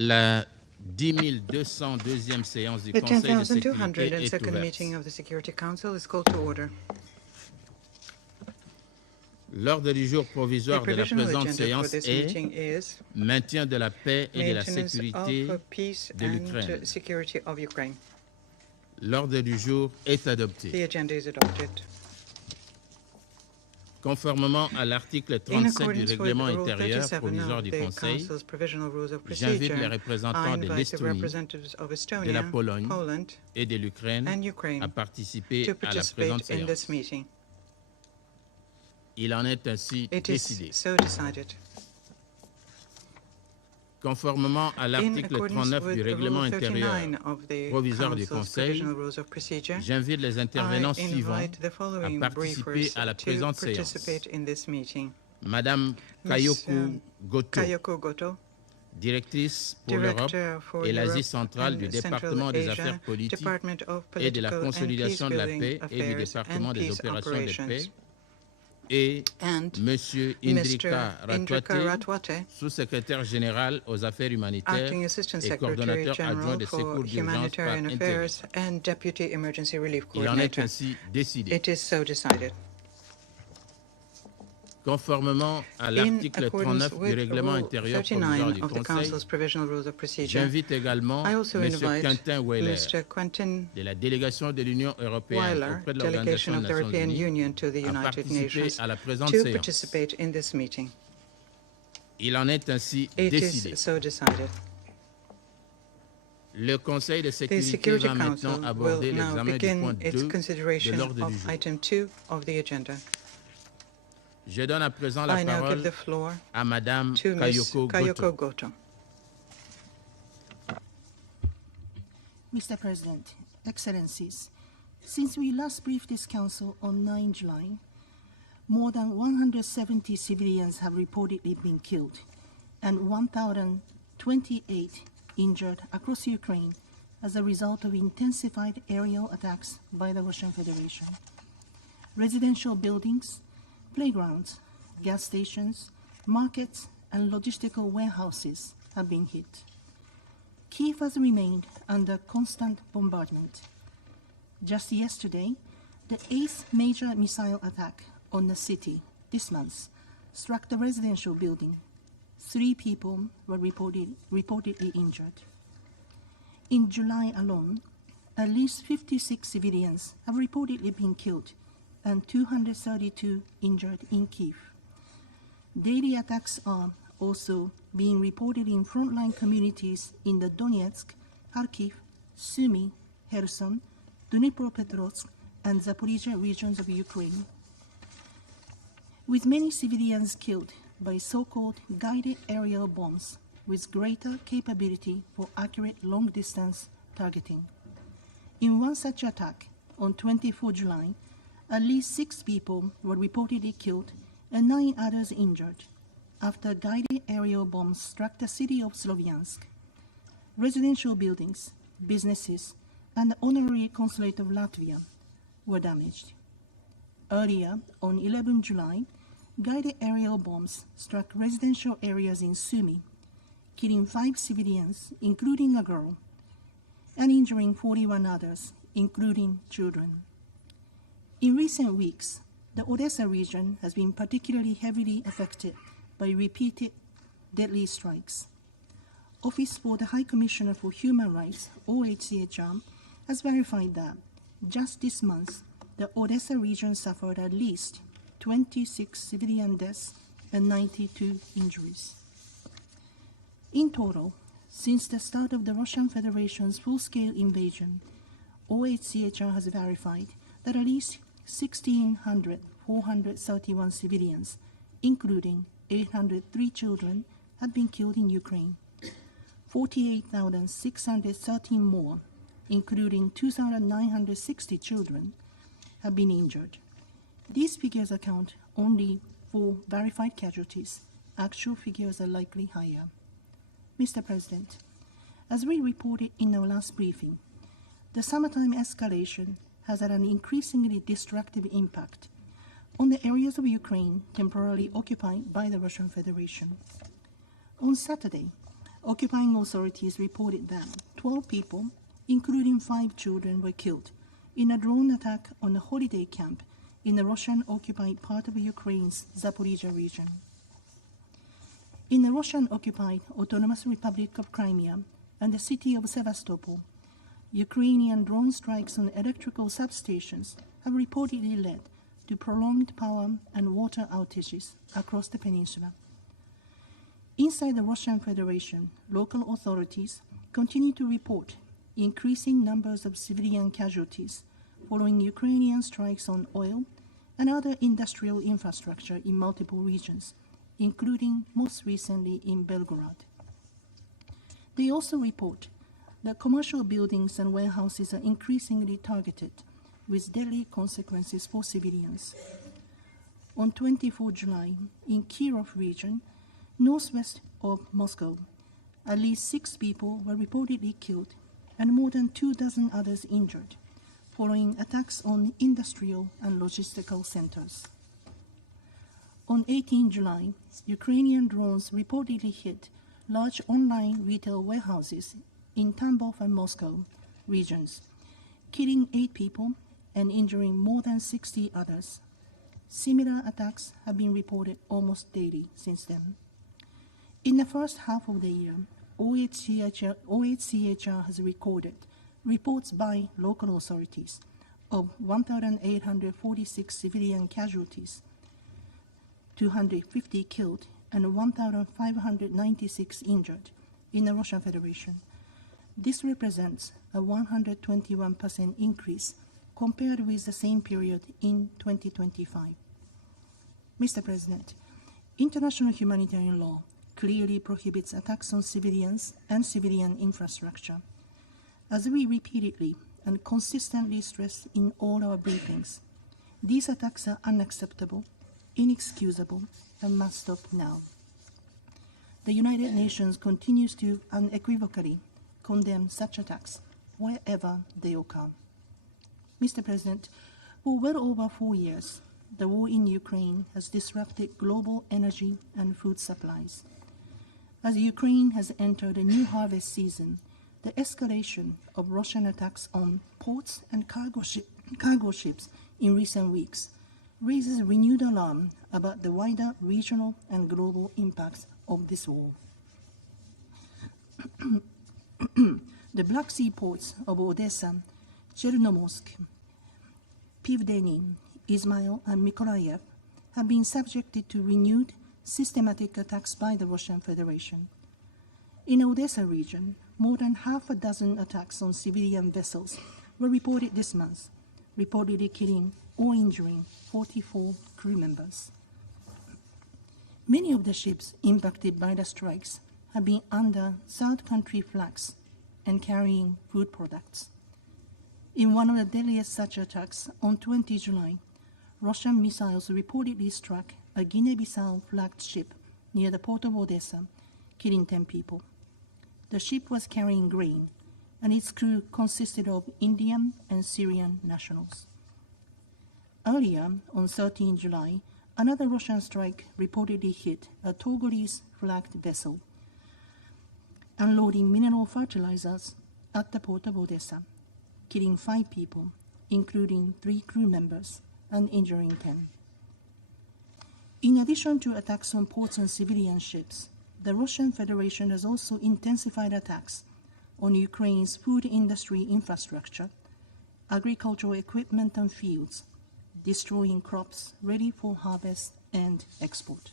La 10.202e séance du The Conseil de sécurité 10,202nd est ouverte. meeting of the Security Council is called to order. L'ordre du jour The provisoire de la provisional présente agenda for séance this est meeting is maintien de la paix et de la maintenance sécurité of peace de l'Ukraine. and security of Ukraine. L'ordre du jour est The adopté. agenda is adopted. Conformément à l'article In 37 du accordance with règlement Rule intérieur 37 provisoire of du the Conseil, Council's provisional rules of j'invite les procedure, représentants I de invite the l'Estonie, representatives of de la Estonia, Pologne Poland, et de l'Ukraine and Ukraine à participer to à la présente participate in this séance. meeting. Il en est ainsi It décidé. is so decided. Conformément à In l'article accordance 39 du with règlement Rule intérieur 39 of the provisoire du Council's Conseil, provisional rules of procedure, j'invite les I intervenants suivants invite the à following participer briefers à la to présente séance. participate in this meeting. Madame Ms. Kayoko Goto, Kayoko Goto, directrice pour l'Europe Director for et l'Asie Europe centrale du and Central département des Asia, affaires politiques Department of et de la Political and consolidation de la Peace-Building paix et du Affairs département and des Peace opérations de paix, Operations, et and Monsieur Mr. Indrika Indrika Ratwate, Ratwate, sous-secrétaire général aux affaires humanitaires Acting Assistant et Secretary coordonnateur adjoint General des for secours d'urgence par Humanitarian intérim. Affairs and Deputy Emergency Relief Il en est Coordinator. ainsi décidé. It is so decided. Conformément à In l'article accordance 39 du with règlement Rule intérieur provisoire 39 du of the Conseil, Council's provisional rules of procedure, j'invite également I also M. invite Quentin Weiler Mr. Quentin de la délégation de l'Union européenne Weiler, auprès de delegation l'Organisation of des the Nations European Unies, Union to the à United participer Nations à la présente to séance. participate in this meeting. Il en est ainsi It décidé. is so decided. Le Conseil de The sécurité Security va maintenant Council will aborder now l'examen du begin point its 2 de consideration l'ordre du of jour. item 2 of the agenda. Je donne à présent la I now give parole the floor à Madame to Ms. Kayoko Kayoko Goto. Goto. Mr. President, Excellencies, since we last briefed this Council on 9 July, more than 170 civilians have reportedly been killed and 1,028 injured across Ukraine as a result of intensified aerial attacks by the Russian Federation. Residential buildings, playgrounds, gas stations, markets, and logistical warehouses have been hit. Kyiv has remained under constant bombardment. Just yesterday, the 8th major missile attack on the city this month struck the residential building. 3 people were reportedly injured. In July alone, at least 56 civilians have reportedly been killed and 232 injured in Kyiv. Daily attacks are also being reported in frontline communities in the Donetsk, Kharkiv, Sumy, Kherson, Dnipropetrovsk, and Zaporizhia regions of Ukraine. With many civilians killed by so-called guided aerial bombs with greater capability for accurate long-distance targeting. In one such attack, on 24 July, at least 6 people were reportedly killed and 9 others injured after guided aerial bombs struck the city of Slovyansk. Residential buildings, businesses, and the honorary consulate of Latvia were damaged. Earlier, on 11 July, guided aerial bombs struck residential areas in Sumy, killing 5 civilians, including a girl, and injuring 41 others, including children. In recent weeks, the Odessa region has been particularly heavily affected by repeated deadly strikes. Office for the High Commissioner for Human Rights, OHCHR, has verified that just this month, the Odessa region suffered at least 26 civilian deaths and 92 injuries. In total, since the start of the Russian Federation's full-scale invasion, OHCHR has verified that at least 1,431 civilians, including 803 children, had been killed in Ukraine. 48,613 more, including 2,960 children, have been injured. These figures account only for verified casualties. Actual figures are likely higher. Mr. President, as we reported in our last briefing, the summertime escalation has had an increasingly destructive impact on the areas of Ukraine temporarily occupied by the Russian Federation. On Saturday, occupying authorities reported that 12 people, including 5 children, were killed in a drone attack on a holiday camp in the Russian-occupied part of Ukraine's Zaporizhzhia region. In the Russian-occupied Autonomous Republic of Crimea and the city of Sevastopol, Ukrainian drone strikes on electrical substations have reportedly led to prolonged power and water outages across the peninsula. Inside the Russian Federation, local authorities continue to report increasing numbers of civilian casualties following Ukrainian strikes on oil and other industrial infrastructure in multiple regions, including most recently in Belgorod. They also report that commercial buildings and warehouses are increasingly targeted, with deadly consequences for civilians. On 24 July, in Kyiv region, northwest of Moscow, at least 6 people were reportedly killed and more than 24 others injured, following attacks on industrial and logistical centers. On 18 July, Ukrainian drones reportedly hit large online retail warehouses in Tambov and Moscow regions, killing 8 people and injuring more than 60 others. Similar attacks have been reported almost daily since then. In the first half of the year, OHCHR has recorded reports by local authorities of 1,846 civilian casualties, 250 killed, and 1,596 injured in the Russian Federation. This represents a 121% increase compared with the same period in 2025. Mr. President, international humanitarian law clearly prohibits attacks on civilians and civilian infrastructure. As we repeatedly and consistently stress in all our briefings, these attacks are unacceptable, inexcusable, and must stop now. The United Nations continues to unequivocally condemn such attacks wherever they occur. Mr. President, for well over 4 years, the war in Ukraine has disrupted global energy and food supplies. As Ukraine has entered a new harvest season, the escalation of Russian attacks on ports and cargo ships in recent weeks raises renewed alarm about the wider regional and global impacts of this war. The Black Sea ports of Odessa, Chernomorsk, Pivdeny, Izmail, and Mykolaiv have been subjected to renewed systematic attacks by the Russian Federation. In Odessa region, more than half a dozen attacks on civilian vessels were reported this month, reportedly killing or injuring 44 crew members. Many of the ships impacted by the strikes have been under third country flags and carrying food products. In one of the deadliest such attacks on 20 July, Russian missiles reportedly struck a Guinea-Bissau flagged ship near the port of Odessa, killing 10 people. The ship was carrying grain, and its crew consisted of Indian and Syrian nationals. Earlier, on 13 July, another Russian strike reportedly hit a Togolese flagged vessel, unloading mineral fertilizers at the port of Odessa, killing 5 people, including 3 crew members, and injuring 10. In addition to attacks on ports and civilian ships, the Russian Federation has also intensified attacks on Ukraine's food industry infrastructure, agricultural equipment and fields, destroying crops ready for harvest and export.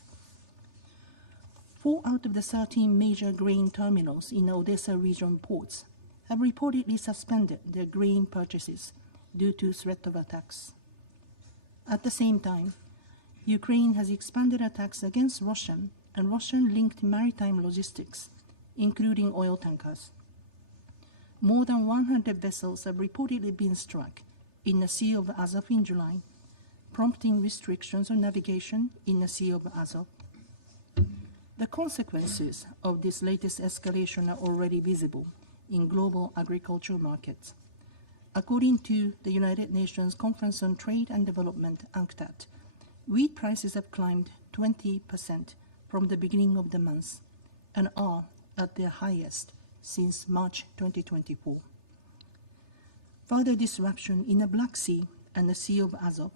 4 out of the 13 major grain terminals in Odessa region ports have reportedly suspended their grain purchases due to threat of attacks. At the same time, Ukraine has expanded attacks against Russian and Russian-linked maritime logistics, including oil tankers. More than 100 vessels have reportedly been struck in the Sea of Azov in July, prompting restrictions on navigation in the Sea of Azov. The consequences of this latest escalation are already visible in global agricultural markets. According to the United Nations Conference on Trade and Development, UNCTAD, wheat prices have climbed 20% from the beginning of the month and are at their highest since March 2024. Further disruption in the Black Sea and the Sea of Azov,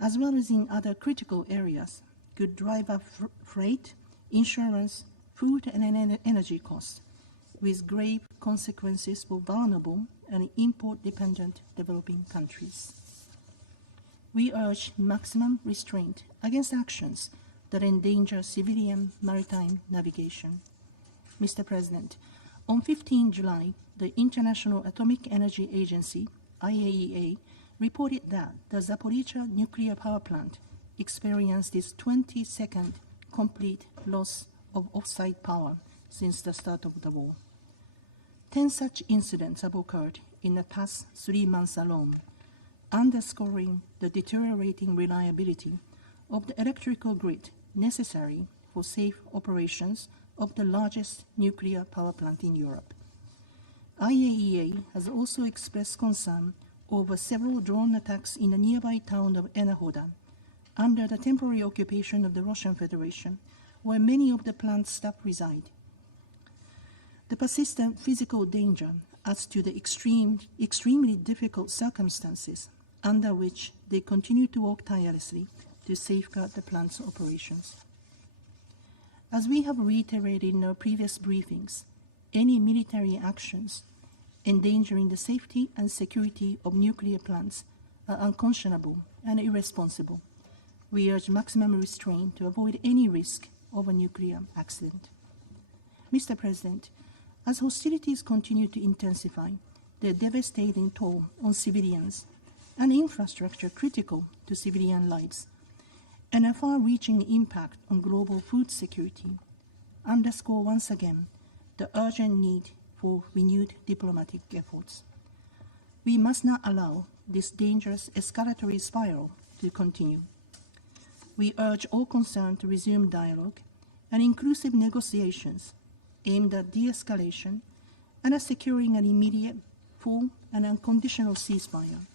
as well as in other critical areas, could drive up freight, insurance, food and energy costs, with grave consequences for vulnerable and import-dependent developing countries. We urge maximum restraint against actions that endanger civilian maritime navigation. Mr. President, on 15 July, the International Atomic Energy Agency, IAEA, reported that the Zaporizhzhia nuclear power plant experienced its 22nd complete loss of off-site power since the start of the war. 10 such incidents have occurred in the past 3 months alone, underscoring the deteriorating reliability of the electrical grid necessary for safe operations of the largest nuclear power plant in Europe. IAEA has also expressed concern over several drone attacks in the nearby town of Enerhoda, under the temporary occupation of the Russian Federation, where many of the plant's staff reside. The persistent physical danger adds to the extremely difficult circumstances under which they continue to work tirelessly to safeguard the plant's operations. As we have reiterated in our previous briefings, any military actions endangering the safety and security of nuclear plants are unconscionable and irresponsible. We urge maximum restraint to avoid any risk of a nuclear accident. Mr. President, as hostilities continue to intensify, their devastating toll on civilians and infrastructure critical to civilian lives, and a far-reaching impact on global food security, underscore once again the urgent need for renewed diplomatic efforts. We must not allow this dangerous escalatory spiral to continue. We urge all concerned to resume dialogue and inclusive negotiations aimed at de-escalation and at securing an immediate, full, and unconditional ceasefire.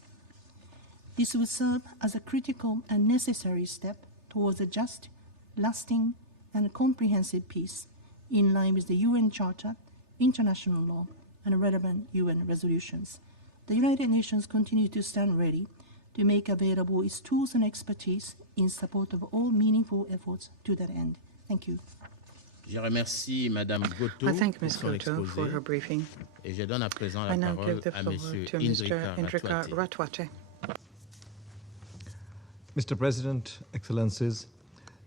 This would serve as a critical and necessary step towards a just, lasting, and comprehensive peace in line with the UN Charter, international law, and relevant UN resolutions. The United Nations continues to stand ready to make available its tools and expertise in support of all meaningful efforts to that end. Thank you. Je remercie Madame Gotto I thank pour Ms. son Gotto for her exposé briefing. et je donne à présent I la now parole give the à floor Monsieur to Mr. Indrika Indrika Ratwate. Mr. President, Excellencies,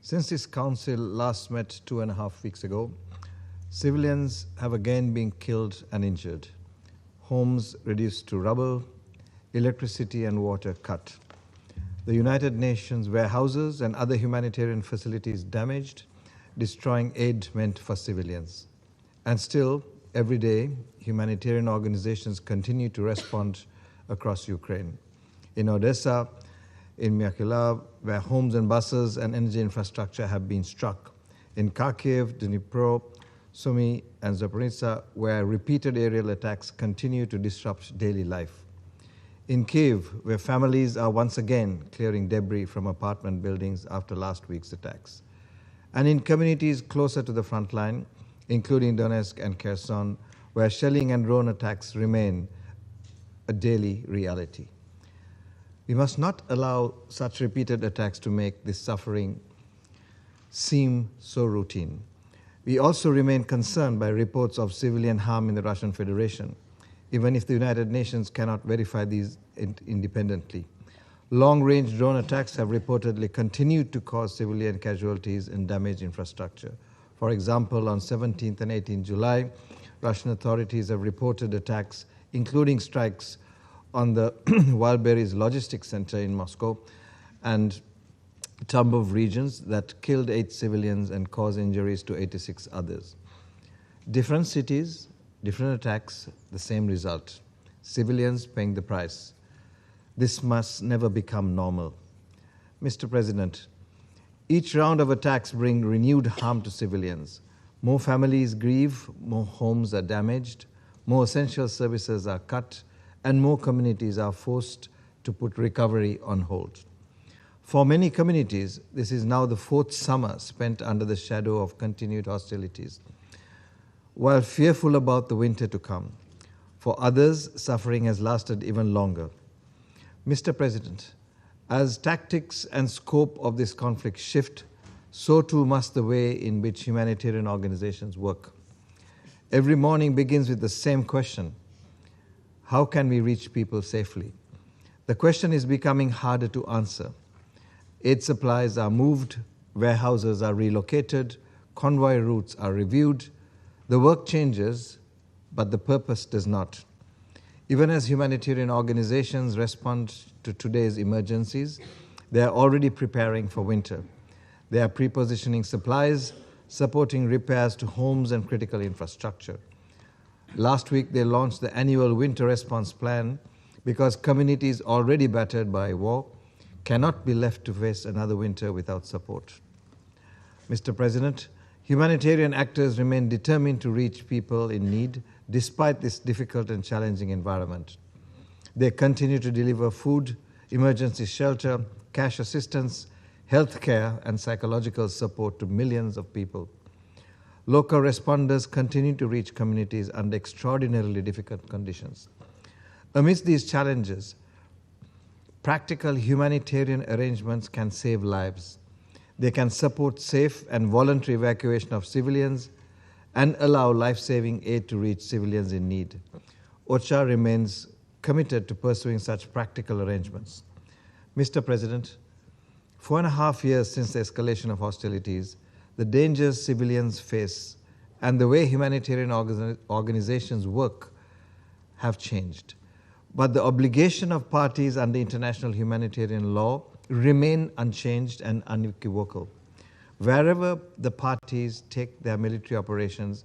since this Council last met 2.5 weeks ago, civilians have again been killed and injured, homes reduced to rubble, electricity and water cut. The United Nations warehouses and other humanitarian facilities damaged, destroying aid meant for civilians. And still, every day, humanitarian organizations continue to respond across Ukraine. In Odessa, in Mykolaiv, where homes and buses and energy infrastructure have been struck. In Kyiv, Dnipro, Sumy, and Zaporizhzhia, where repeated aerial attacks continue to disrupt daily life. In Kyiv, where families are once again clearing debris from apartment buildings after last week's attacks. And in communities closer to the front line, including Donetsk and Kherson, where shelling and drone attacks remain a daily reality. We must not allow such repeated attacks to make this suffering seem so routine. We also remain concerned by reports of civilian harm in the Russian Federation, even if the United Nations cannot verify these independently. Long-range drone attacks have reportedly continued to cause civilian casualties and damage infrastructure. For example, on 17th and 18th July, Russian authorities have reported attacks, including strikes on the Wildberries Logistics Center in Moscow and Tambov regions that killed 8 civilians and caused injuries to 86 others. Different cities, different attacks, the same result. Civilians paying the price. This must never become normal. Mr. President, each round of attacks bring renewed harm to civilians. More families grieve, more homes are damaged, more essential services are cut, and more communities are forced to put recovery on hold. For many communities, this is now the 4th summer spent under the shadow of continued hostilities. while fearful about the winter to come. For others, suffering has lasted even longer. Mr. President, as tactics and scope of this conflict shift, so too must the way in which humanitarian organizations work. Every morning begins with the same question: how can we reach people safely? The question is becoming harder to answer. Aid supplies are moved, warehouses are relocated, convoy routes are reviewed. The work changes, but the purpose does not. Even as humanitarian organizations respond to today's emergencies, they are already preparing for winter. They are pre-positioning supplies, supporting repairs to homes and critical infrastructure. Last week, they launched the annual winter response plan because communities already battered by war cannot be left to face another winter without support. Mr. President, humanitarian actors remain determined to reach people in need despite this difficult and challenging environment. They continue to deliver food, emergency shelter, cash assistance, health care, and psychological support to millions of people. Local responders continue to reach communities under extraordinarily difficult conditions. Amidst these challenges, practical humanitarian arrangements can save lives. They can support safe and voluntary evacuation of civilians and allow life-saving aid to reach civilians in need. OCHA remains committed to pursuing such practical arrangements. Mr. President, 4.5 years since the escalation of hostilities, the dangers civilians face and the way humanitarian organizations work have changed. But the obligation of parties under international humanitarian law remain unchanged and unequivocal. Wherever the parties take their military operations,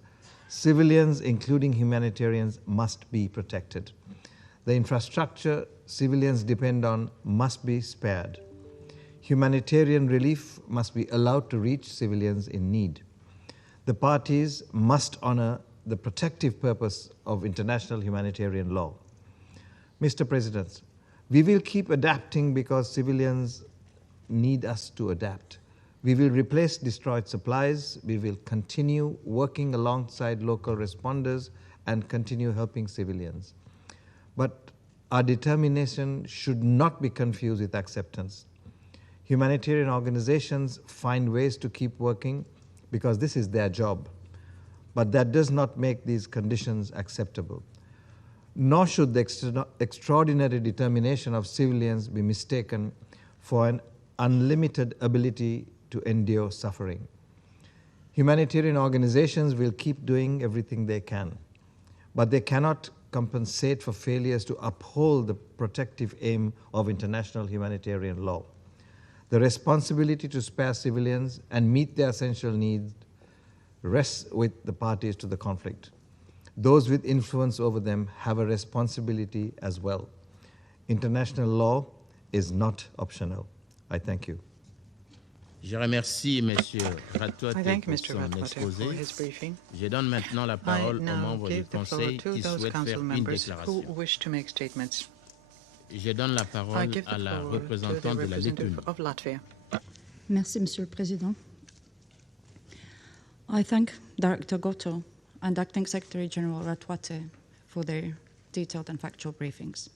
civilians, including humanitarians, must be protected. The infrastructure civilians depend on must be spared. Humanitarian relief must be allowed to reach civilians in need. The parties must honor the protective purpose of international humanitarian law. Mr. President, we will keep adapting because civilians need us to adapt. We will replace destroyed supplies. We will continue working alongside local responders and continue helping civilians. But our determination should not be confused with acceptance. Humanitarian organizations find ways to keep working because this is their job. But that does not make these conditions acceptable. Nor should the extraordinary determination of civilians be mistaken for an unlimited ability to endure suffering. Humanitarian organizations will keep doing everything they can, but they cannot compensate for failures to uphold the protective aim of international humanitarian law. The responsibility to spare civilians and meet their essential needs rests with the parties to the conflict. Those with influence over them have a responsibility as well. International law is not optional. I thank you. Je remercie M. I Ratote thank pour Mr. son Ratwater for exposé. his briefing. Je donne maintenant la I parole aux now membres du give the floor Conseil to qui those souhaitent council faire une members who déclaration. wish to make statements. Je donne la I parole give à the la floor to the représentante de la representative Lettonie. of Latvia. Merci, Monsieur le Président. I thank Director Goto and Acting Secretary General Ratwate for their detailed and factual briefings.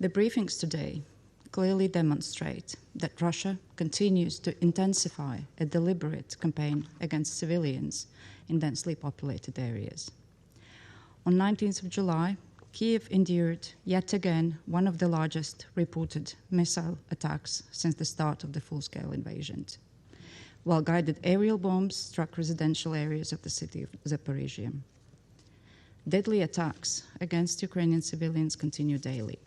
The briefings today clearly demonstrate that Russia continues to intensify a deliberate campaign against civilians in densely populated areas. On 19th of July, Kyiv endured yet again one of the largest reported missile attacks since the start of the full-scale invasion, while guided aerial bombs struck residential areas of the city of Zaporizhia. Deadly attacks against Ukrainian civilians continue daily.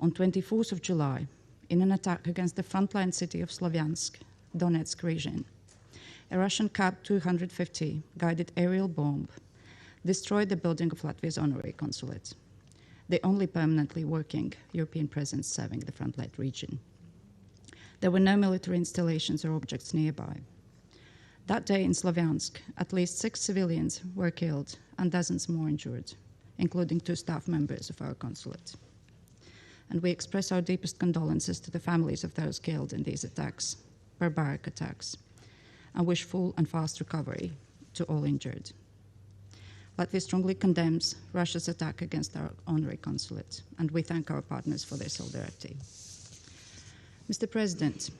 On 24th of July, in an attack against the frontline city of Slavyansk, Donetsk region, a Russian Kab-250 guided aerial bomb destroyed the building of Latvia's honorary consulate, the only permanently working European presence serving the frontline region. There were no military installations or objects nearby. That day in Slavyansk, at least 6 civilians were killed and dozens more injured, including 2 staff members of our consulate. And we express our deepest condolences to the families of those killed in these attacks, barbaric attacks, and wish full and fast recovery to all injured. Latvia strongly condemns Russia's attack against our honorary consulate, and we thank our partners for their solidarity. Mr. President,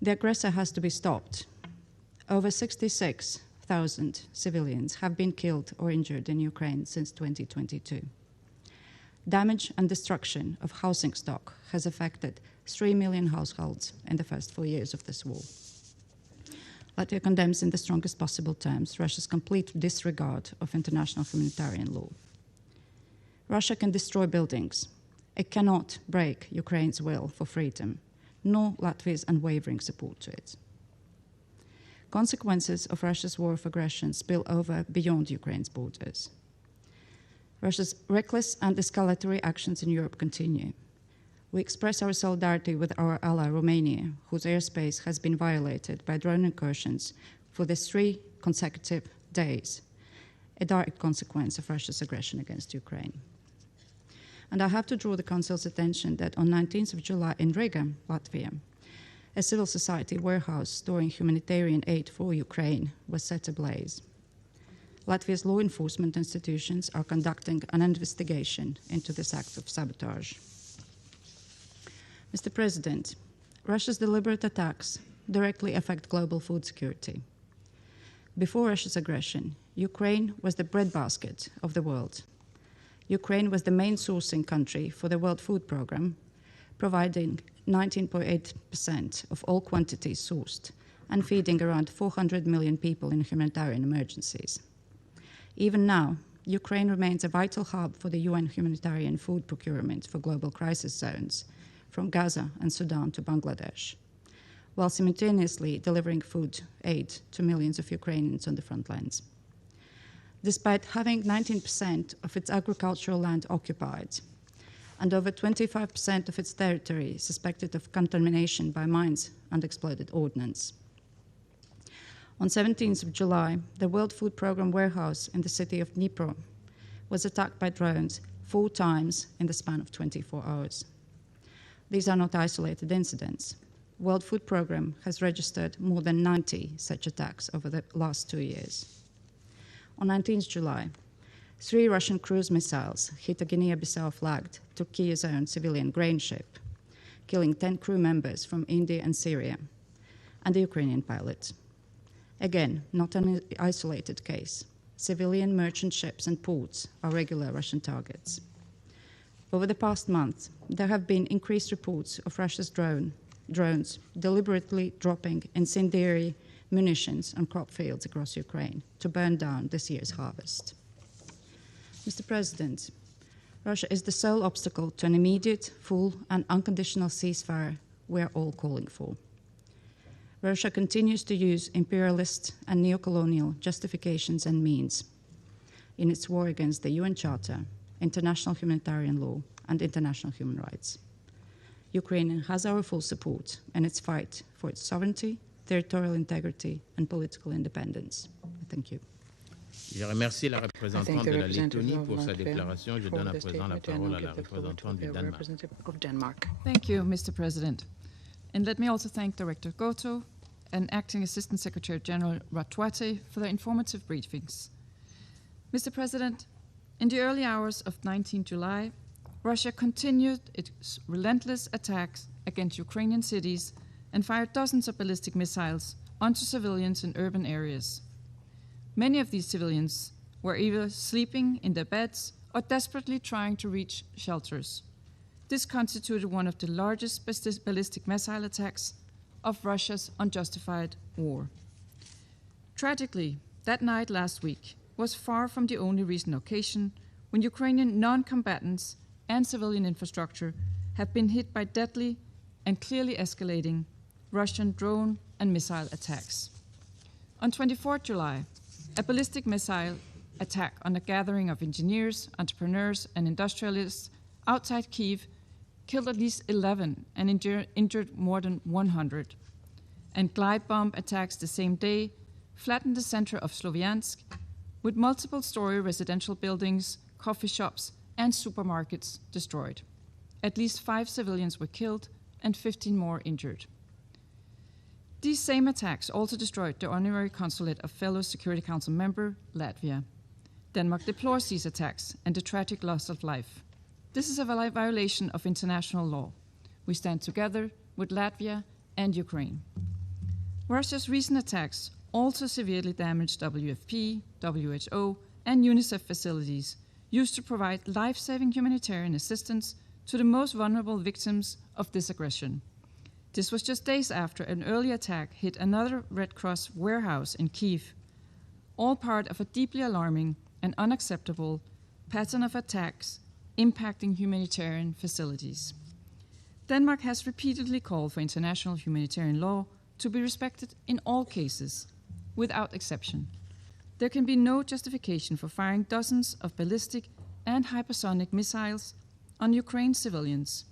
the aggressor has to be stopped. Over 66,000 civilians have been killed or injured in Ukraine since 2022. Damage and destruction of housing stock has affected 3 million households in the first 4 years of this war. Latvia condemns in the strongest possible terms Russia's complete disregard of international humanitarian law. Russia can destroy buildings. It cannot break Ukraine's will for freedom, nor Latvia's unwavering support to it. Consequences of Russia's war of aggression spill over beyond Ukraine's borders. Russia's reckless and escalatory actions in Europe continue. We express our solidarity with our ally Romania, whose airspace has been violated by drone incursions for these 3 consecutive days, a direct consequence of Russia's aggression against Ukraine. And I have to draw the Council's attention that on 19th of July in Riga, Latvia, a civil society warehouse storing humanitarian aid for Ukraine was set ablaze. Latvia's law enforcement institutions are conducting an investigation into this act of sabotage. Mr. President, Russia's deliberate attacks directly affect global food security. Before Russia's aggression, Ukraine was the breadbasket of the world. Ukraine was the main sourcing country for the World Food Programme, providing 19.8% of all quantities sourced and feeding around 400 million people in humanitarian emergencies. Even now, Ukraine remains a vital hub for the UN humanitarian food procurement for global crisis zones, from Gaza and Sudan to Bangladesh, while simultaneously delivering food aid to millions of Ukrainians on the front lines. Despite having 19% of its agricultural land occupied and over 25% of its territory suspected of contamination by mines and exploded ordnance. On 17th of July, the World Food Programme warehouse in the city of Dnipro was attacked by drones 4 times in the span of 24 hours. These are not isolated incidents. World Food Programme has registered more than 90 such attacks over the last 2 years. On 19th July, 3 Russian cruise missiles hit a Guinea-Bissau flagged Turkey-owned civilian grain ship, killing 10 crew members from India and Syria, and a Ukrainian pilot. Again, not an isolated case. Civilian merchant ships and ports are regular Russian targets. Over the past month, there have been increased reports of Russia's drones deliberately dropping incendiary munitions on crop fields across Ukraine to burn down this year's harvest. Mr. President, Russia is the sole obstacle to an immediate, full, and unconditional ceasefire we are all calling for. Russia continues to use imperialist and neocolonial justifications and means in its war against the UN Charter, international humanitarian law, and international human rights. Ukraine has our full support in its fight for its sovereignty, territorial integrity, and political independence. Thank you. Je remercie la représentante de la Lettonie pour sa déclaration. Je donne à présent la parole à la représentante du Danemark. Thank you, Mr. President. And let me also thank Director Goto and Acting Assistant Secretary General Ratwate for their informative briefings. Mr. President, in the early hours of 19 July, Russia continued its relentless attacks against Ukrainian cities and fired dozens of ballistic missiles onto civilians in urban areas. Many of these civilians were either sleeping in their beds or desperately trying to reach shelters. This constituted one of the largest ballistic missile attacks of Russia's unjustified war. Tragically, that night last week was far from the only recent occasion when Ukrainian non-combatants and civilian infrastructure have been hit by deadly and clearly escalating Russian drone and missile attacks. On 24 July, a ballistic missile attack on a gathering of engineers, entrepreneurs, and industrialists outside Kyiv killed at least 11 and injured more than 100. And glide bomb attacks the same day flattened the center of Sloviansk with multiple story residential buildings, coffee shops, and supermarkets destroyed. At least 5 civilians were killed and 15 more injured. these same attacks also destroyed the honorary consulate of fellow Security Council member Latvia. Denmark deplores these attacks and the tragic loss of life. This is a violation of international law. We stand together with Latvia and Ukraine. Russia's recent attacks also severely damaged WFP, WHO, and UNICEF facilities used to provide life-saving humanitarian assistance to the most vulnerable victims of this aggression. This was just days after an early attack hit another Red Cross warehouse in Kyiv, all part of a deeply alarming and unacceptable pattern of attacks impacting humanitarian facilities. Denmark has repeatedly called for international humanitarian law to be respected in all cases, without exception. There can be no justification for firing dozens of ballistic and hypersonic missiles on Ukraine civilians.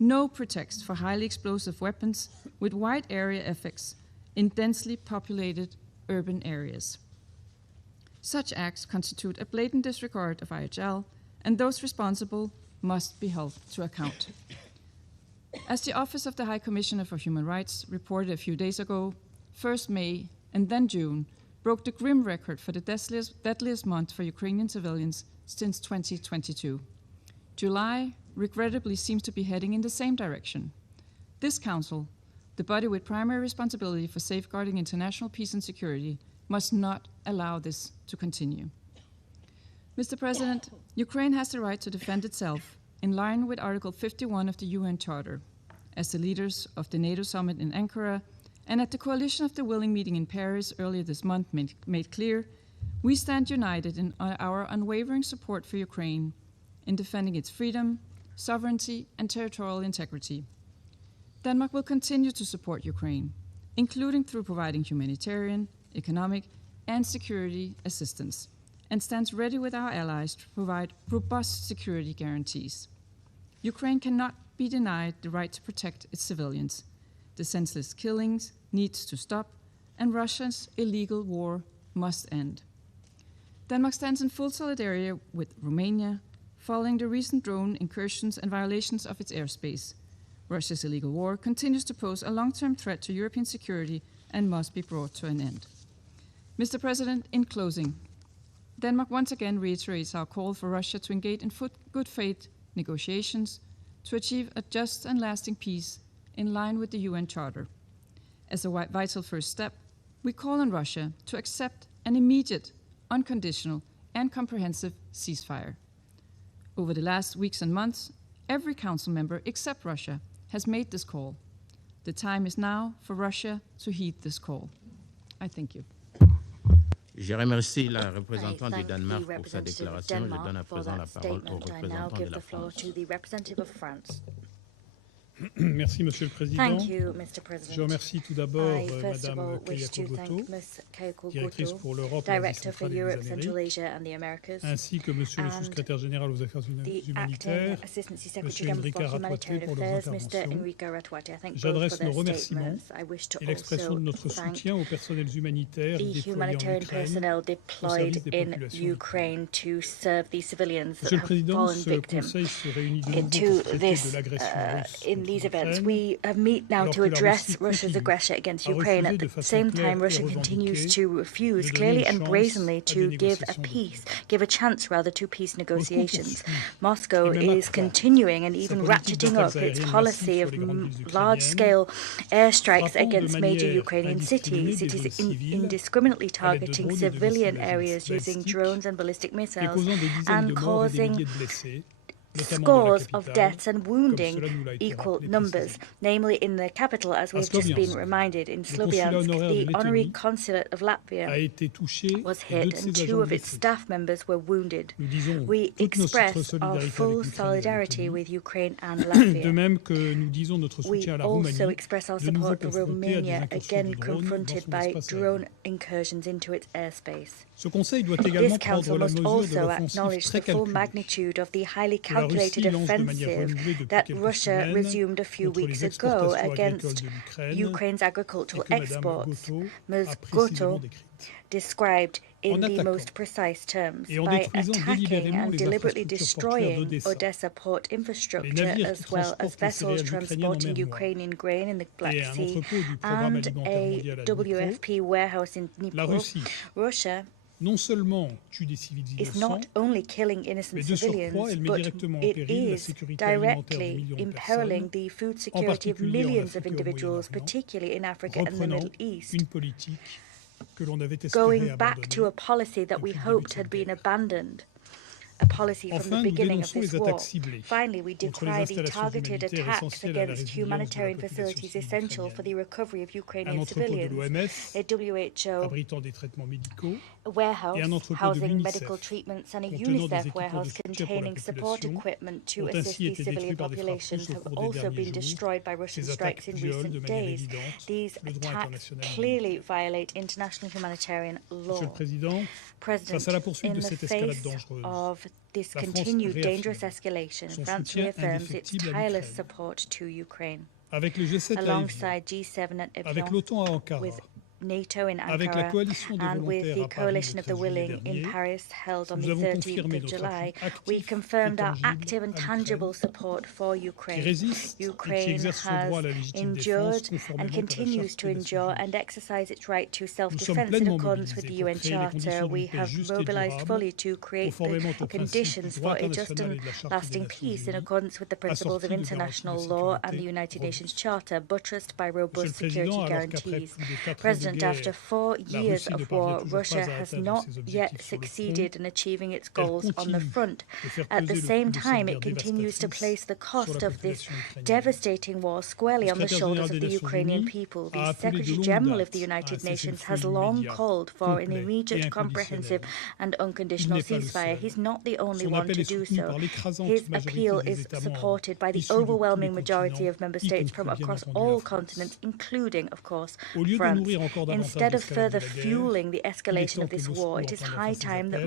No pretext for highly explosive weapons with wide area effects in densely populated urban areas. Such acts constitute a blatant disregard of IHL, and those responsible must be held to account. As the Office of the High Commissioner for Human Rights reported a few days ago, first May and then June broke the grim record for the deadliest month for Ukrainian civilians since 2022. July, regrettably, seems to be heading in the same direction. This Council, the body with primary responsibility for safeguarding international peace and security, must not allow this to continue. Mr. President, Ukraine has the right to defend itself in line with Article 51 of the UN Charter. As the leaders of the NATO summit in Ankara and at the Coalition of the Willing meeting in Paris earlier this month made clear, we stand united in our unwavering support for Ukraine in defending its freedom, sovereignty, and territorial integrity. Denmark will continue to support Ukraine, including through providing humanitarian, economic, and security assistance, and stands ready with our allies to provide robust security guarantees. Ukraine cannot be denied the right to protect its civilians. The senseless killings needs to stop, and Russia's illegal war must end. Denmark stands in full solidarity with Romania, following the recent drone incursions and violations of its airspace. Russia's illegal war continues to pose a long-term threat to European security and must be brought to an end. Mr. President, in closing, Denmark once again reiterates our call for Russia to engage in good faith negotiations to achieve a just and lasting peace in line with the UN Charter. As a vital first step, we call on Russia to accept an immediate, unconditional, and comprehensive ceasefire. Over the last weeks and months, every Council member except Russia has made this call. The time is now for Russia to heed this call. I thank you. Je remercie la représentante du Danemark pour sa déclaration. Je donne à présent la parole au représentant de la France. Merci, Monsieur le Président. Thank you, Mr. President. Je remercie tout d'abord First of all, Madame wish to Kyriakou-Goto, thank Ms. Keiko directrice Goto, pour l'Europe et l'Asie Director for centrale et Europe, les Central Amériques, Asia and the Americas, ainsi que Monsieur le and Sous-secrétaire général aux Affaires the humanitaires, Acting Assistant Secretary Monsieur General Enrica for Ratwaté Humanitarian pour leurs Affairs, Mr. interventions. Enrica Ratwaté. I thank both J'adresse for nos their remerciements statements. I wish to et l'expression also de notre thank soutien aux personnels humanitaires the déployés en humanitarian Ukraine personnel au deployed service des in populations Ukraine to serve the civilians that Monsieur le have Président, fallen ce victim Conseil se réunit de nouveau to pour traiter this de l'agression russe in contre these events. l'Ukraine, We meet now alors to que la address Russie Russia's continue aggression against à Ukraine. refuser At de the façon same claire time, et Russia continues revendiquée to refuse de donner clearly une and chance brazenly à des to give a négociations de peace, paix. give a chance rather to peace negotiations. Moscow et même is accroît continuing and sa even politique ratcheting up d'attaques its aériennes policy massives of sur les grandes villes large-scale airstrikes frappant de against major manière Ukrainian cities. indiscriminée It des is zones civiles indiscriminately à l'aide de targeting drones et de civilian missiles areas using balistiques drones and ballistic et missiles causant des dizaines and de morts et des causing milliers de blessés, notamment dans la scores of capitale, deaths and comme wounding cela nous l'a été equal rappelé numbers, précisément. namely in the capital, as À we've just been Sloviansk, reminded, in le consulat Sloviansk. honoraire de The honorary Lettonie consulate of a Latvia été touché was et deux hit de and ses two agents of its blessés. staff members were wounded. Nous disons We toute notre express our solidarité full avec l'Ukraine et la solidarity Lettonie, with Ukraine and de Latvia. même que nous disons notre We soutien à la also Roumanie, express our de nouveau support to confrontée à des Romania, incursions again de drones dans confronted son by espace drone aérien. incursions into its airspace. Ce Conseil doit This également council prendre la must mesure de also l'offensive acknowledge très the full calculée magnitude of the highly de la calculated offensive that Russia resumed a few weeks ago against Ukraine's agricultural exports, Ms. Goto described in the most precise terms. By attacking and deliberately destroying Odessa port infrastructure, as well as vessels transporting Ukrainian grain in the Black Sea and a WFP warehouse in Dnipro, Russia is not only killing innocent civilians, but it is directly imperiling the food security of millions of individuals, particularly in Africa and the Middle East, going back to a policy that we hoped had been abandoned, a policy from the beginning of this war. Finally, we decry the targeted attacks against humanitarian facilities essential for the recovery of Ukrainian civilians, a WHO warehouse housing medical treatments and a UNICEF warehouse containing support equipment to assist the civilian populations have also been destroyed by Russian strikes in recent days. These attacks clearly violate international humanitarian law. President, in the face of this continued dangerous escalation, France reaffirms its tireless support to Ukraine. Alongside G7 at Evian, with NATO in Ankara, and with the Coalition of the Willing in Paris held on the 13th of July, we confirmed our active and tangible support for Ukraine. Ukraine has endured and continues to endure and exercise its right to self-defense in accordance with the UN Charter. We have mobilized fully to create the conditions for a just and lasting peace in accordance with the principles of international law and the United Nations Charter, buttressed by robust security guarantees. President, after 4 years of war, Russia has not yet succeeded in achieving its goals on the front. At the same time, it continues to place the cost of this devastating war squarely on the shoulders of the Ukrainian people. The Secretary General of the United Nations has long called for an immediate, comprehensive and unconditional ceasefire. He's not the only one to do so. His appeal is supported by the overwhelming majority of member states from across all continents, including, of course, France. Instead of further fueling the escalation of this war, it is high time that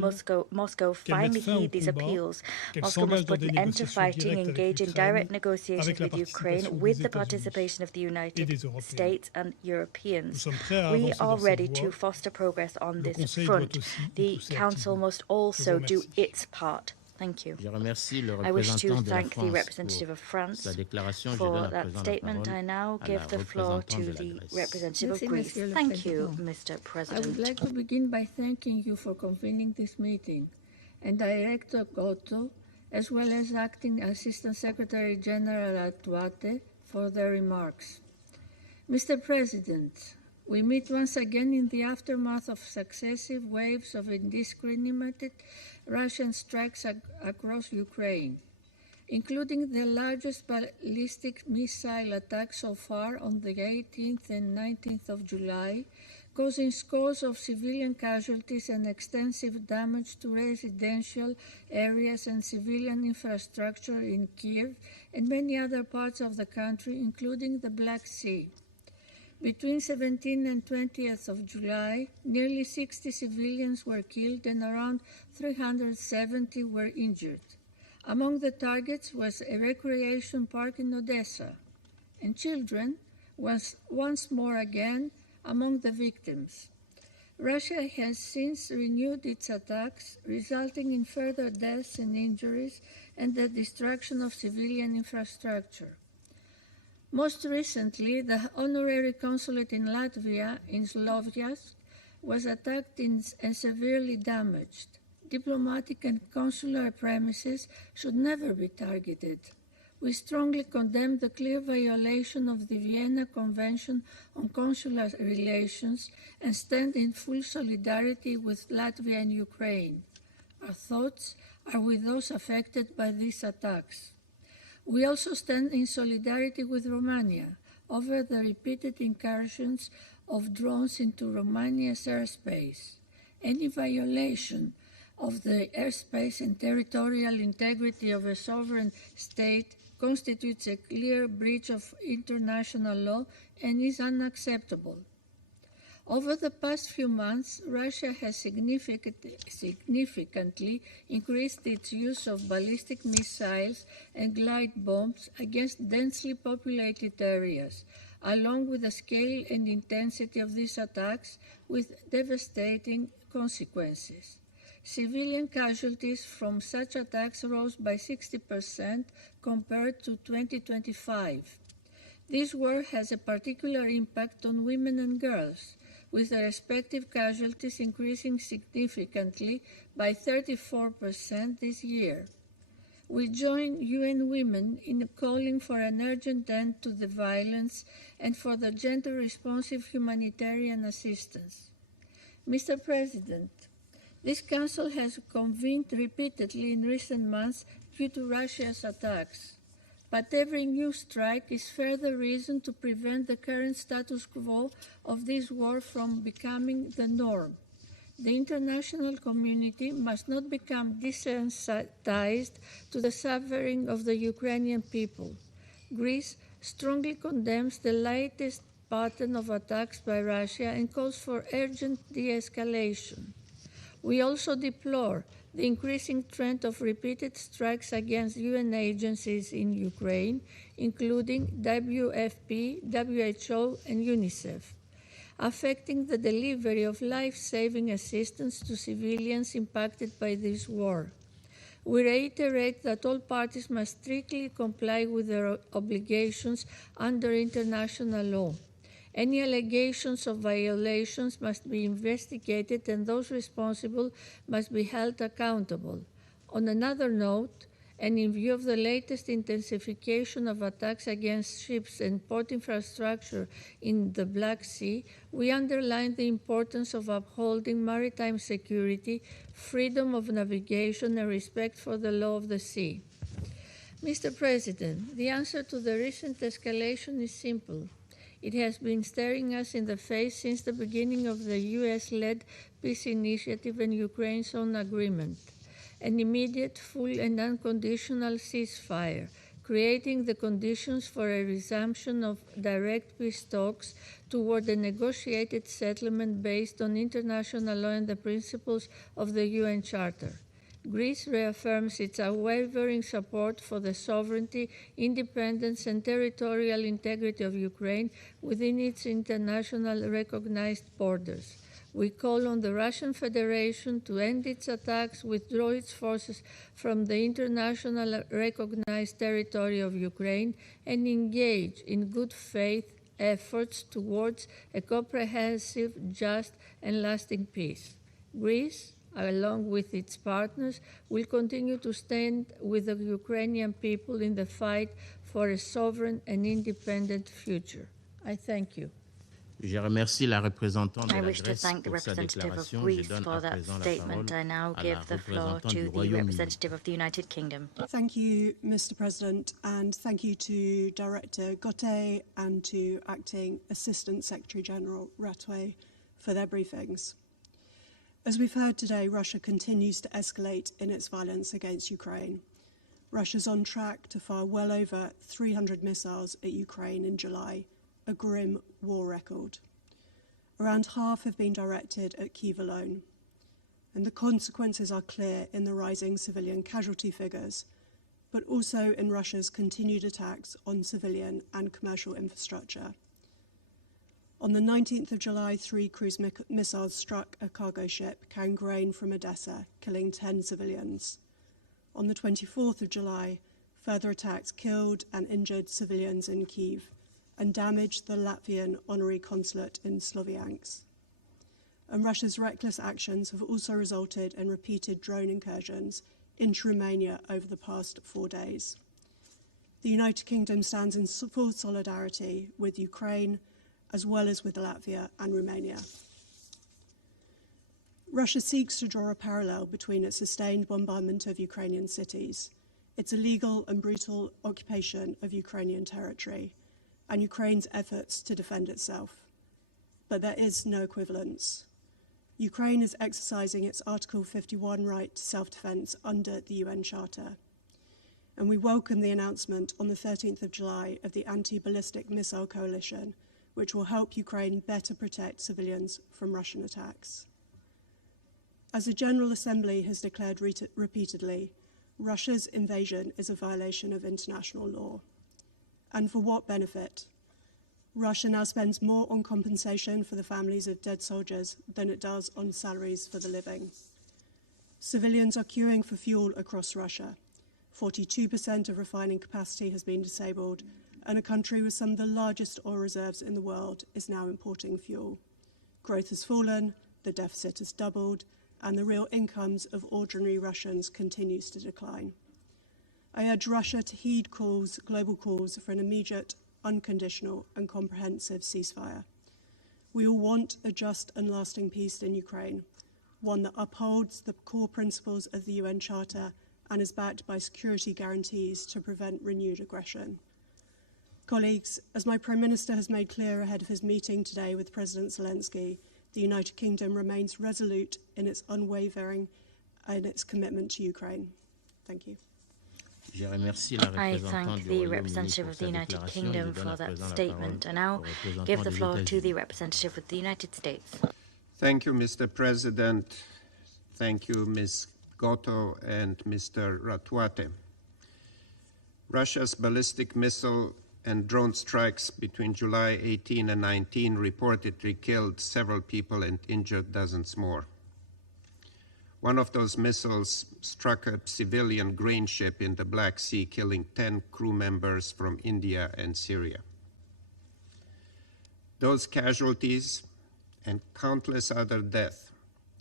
Moscow finally heed these appeals. Moscow must put an end to fighting, engage in direct negotiations with Ukraine with the participation of the United States and Europeans. We are ready to foster progress on this front. The Council must also do its part. Thank you. I wish to thank the representative of France for that statement. I now give the floor to the representative of Greece. Thank you, Mr. President. I would like to begin by thanking you for convening this meeting, and Director Goto, as well as Acting Assistant Secretary General Atuate, for their remarks. Mr. President, we meet once again in the aftermath of successive waves of indiscriminate Russian strikes across Ukraine, including the largest ballistic missile attack so far on the 18th and 19th of July, causing scores of civilian casualties and extensive damage to residential areas and civilian infrastructure in Kyiv and many other parts of the country, including the Black Sea. Between 17th and 20th of July, nearly 60 civilians were killed and around 370 were injured. Among the targets was a recreation park in Odessa, and children was once more again among the victims. Russia has since renewed its attacks, resulting in further deaths and injuries and the destruction of civilian infrastructure. Most recently, the honorary consulate in Latvia, in Sloviansk, was attacked and severely damaged. Diplomatic and consular premises should never be targeted. We strongly condemn the clear violation of the Vienna Convention on Consular Relations and stand in full solidarity with Latvia and Ukraine. Our thoughts are with those affected by these attacks. We also stand in solidarity with Romania over the repeated incursions of drones into Romania's airspace. Any violation of the airspace and territorial integrity of a sovereign state constitutes a clear breach of international law and is unacceptable. Over the past few months, Russia has significantly increased its use of ballistic missiles and glide bombs against densely populated areas, along with the scale and intensity of these attacks with devastating consequences. Civilian casualties from such attacks rose by 60% compared to 2025. This war has a particular impact on women and girls, with the respective casualties increasing significantly by 34% this year. We join UN Women in calling for an urgent end to the violence and for the gender-responsive humanitarian assistance. Mr. President, this Council has convened repeatedly in recent months due to Russia's attacks. But every new strike is further reason to prevent the current status quo of this war from becoming the norm. The international community must not become desensitized to the suffering of the Ukrainian people. Greece strongly condemns the latest pattern of attacks by Russia and calls for urgent de-escalation. We also deplore the increasing trend of repeated strikes against UN agencies in Ukraine, including WFP, WHO, and UNICEF, affecting the delivery of life-saving assistance to civilians impacted by this war. We reiterate that all parties must strictly comply with their obligations under international law. Any allegations of violations must be investigated and those responsible must be held accountable. On another note, and in view of the latest intensification of attacks against ships and port infrastructure in the Black Sea, we underline the importance of upholding maritime security, freedom of navigation, and respect for the law of the sea. Mr. President, the answer to the recent escalation is simple. It has been staring us in the face since the beginning of the US-led peace initiative and Ukraine's own agreement. An immediate, full and unconditional ceasefire, creating the conditions for a resumption of direct peace talks toward a negotiated settlement based on international law and the principles of the UN Charter. Greece reaffirms its unwavering support for the sovereignty, independence, and territorial integrity of Ukraine within its internationally recognized borders. We call on the Russian Federation to end its attacks, withdraw its forces from the internationally recognized territory of Ukraine, and engage in good faith efforts towards a comprehensive, just, and lasting peace. Greece, along with its partners, will continue to stand with the Ukrainian people in the fight for a sovereign and independent future. I thank you. Je remercie la représentante de I la wish to Grèce thank the pour sa representative of déclaration. Je Greece donne for à that présent la statement. I parole now à la give the floor représentante to du the Royaume-Uni. representative of the United Kingdom. Thank you, Mr. President, and thank you to Director Gauthier and to Acting Assistant Secretary General Ratouet for their briefings. As we've heard today, Russia continues to escalate in its violence against Ukraine. Russia's on track to fire well over 300 missiles at Ukraine in July, a grim war record. Around half have been directed at Kyiv alone, and the consequences are clear in the rising civilian casualty figures, but also in Russia's continued attacks on civilian and commercial infrastructure. On the 19th of July, 3 cruise missiles struck a cargo ship carrying grain from Odessa, killing 10 civilians. On the 24th of July, further attacks killed and injured civilians in Kyiv and damaged the Latvian honorary consulate in Sloviansk. And Russia's reckless actions have also resulted in repeated drone incursions into Romania over the past 4 days. The United Kingdom stands in full solidarity with Ukraine, as well as with Latvia and Romania. Russia seeks to draw a parallel between its sustained bombardment of Ukrainian cities, its illegal and brutal occupation of Ukrainian territory, and Ukraine's efforts to defend itself. But there is no equivalence. Ukraine is exercising its Article 51 right to self-defense under the UN Charter. And we welcome the announcement on the 13th of July of the Anti-Ballistic Missile Coalition, which will help Ukraine better protect civilians from Russian attacks. As the General Assembly has declared repeatedly, Russia's invasion is a violation of international law. And for what benefit? Russia now spends more on compensation for the families of dead soldiers than it does on salaries for the living. Civilians are queuing for fuel across Russia. 42% of refining capacity has been disabled, and a country with some of the largest oil reserves in the world is now importing fuel. Growth has fallen, the deficit has doubled, and the real incomes of ordinary Russians continues to decline. I urge Russia to heed global calls for an immediate, unconditional and comprehensive ceasefire. We all want a just and lasting peace in Ukraine, one that upholds the core principles of the UN Charter and is backed by security guarantees to prevent renewed aggression. Colleagues, as my Prime Minister has made clear ahead of his meeting today with President Zelensky, the United Kingdom remains resolute in its unwavering and its commitment to Ukraine. Thank you. I thank the representative of the United Kingdom for that statement. I now give the floor to the representative of the United States. Thank you, Mr. President. Thank you, Ms. Goto and Mr. Ratwate. Russia's ballistic missile and drone strikes between July 18 and 19 reportedly killed several people and injured dozens more. One of those missiles struck a civilian grain ship in the Black Sea, killing 10 crew members from India and Syria. Those casualties and countless other deaths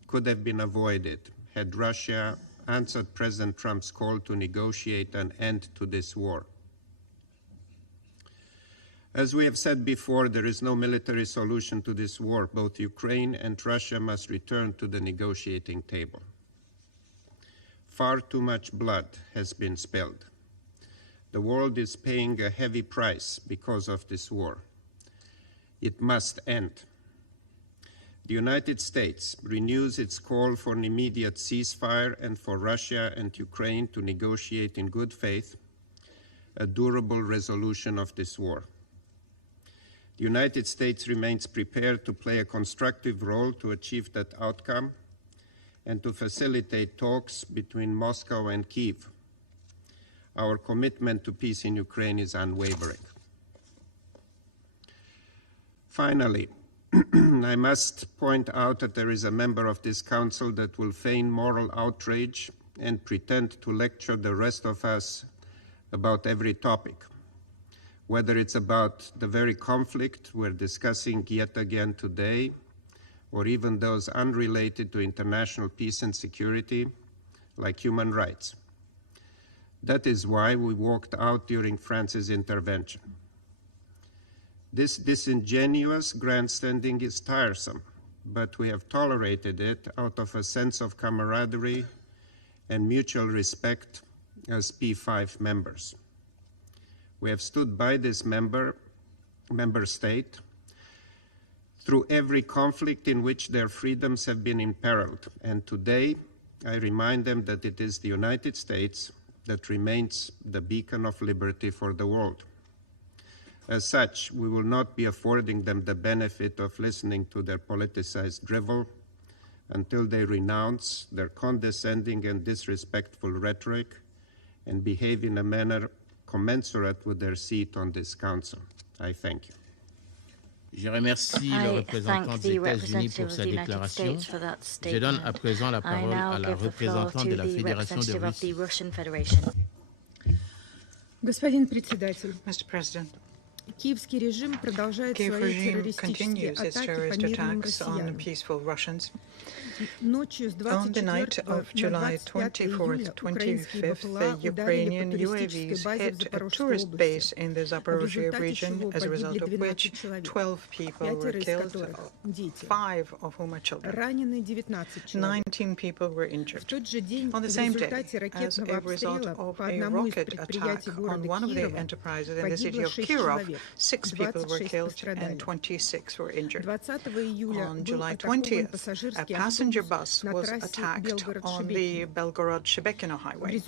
could have been avoided had Russia answered President Trump's call to negotiate an end to this war. As we have said before, there is no military solution to this war. Both Ukraine and Russia must return to the negotiating table. Far too much blood has been spilled. The world is paying a heavy price because of this war. It must end. The United States renews its call for an immediate ceasefire and for Russia and Ukraine to negotiate in good faith a durable resolution of this war. The United States remains prepared to play a constructive role to achieve that outcome and to facilitate talks between Moscow and Kyiv. Our commitment to peace in Ukraine is unwavering. Finally, I must point out that there is a member of this Council that will feign moral outrage and pretend to lecture the rest of us about every topic, whether it's about the very conflict we're discussing yet again today, or even those unrelated to international peace and security, like human rights. That is why we walked out during France's intervention. This disingenuous grandstanding is tiresome, but we have tolerated it out of a sense of camaraderie and mutual respect as P5 members. We have stood by this member state through every conflict in which their freedoms have been imperiled. And today, I remind them that it is the United States that remains the beacon of liberty for the world. As such, we will not be affording them the benefit of listening to their politicized drivel until they renounce their condescending and disrespectful rhetoric and behave in a manner commensurate with their seat on this council. I thank you. Je remercie le représentant des États-Unis pour sa déclaration. Je donne à présent la parole à la représentante de la Fédération de Russie. Господин председатель, Mr. President, Киевский режим продолжает Kyiv свои regime террористические continues its атаки по terrorist мирным attacks on россиянам. peaceful Russians. Ночью с On the 24 night of July на 25 июля 24th, украинские 25th, БПЛА the ударили Ukrainian по туристической UAVs базе в hit a Запорожской tourist base области, in the в Zaporozhye результате region, чего as a result погибли of 12 which человек, 12 people were 5 из killed, которых дети. 5 of whom are children. Ранены 19 человек. 19 people were В injured. тот же день On the в same day, результате as ракетного a result обстрела of по a одному из rocket предприятий attack on города one of the Киева enterprises in the city погибло of 6 Kyiv, человек. 6 people were killed and 26 were injured. On July 20th, a passenger bus was attacked on the Belgorod-Shebekino highway.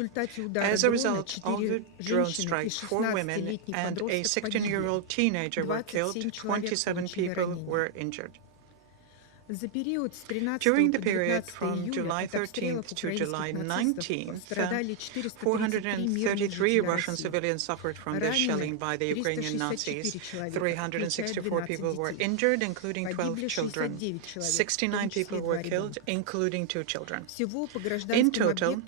As a result of the drone strike, 4 women and a 16-year-old teenager were killed, 27 people were injured. During the period from July 13th to July 19th, 433 Russian civilians suffered from this shelling by the Ukrainian Nazis. 364 people were injured, including 12 children. 69 people were killed, including 2 children. In total,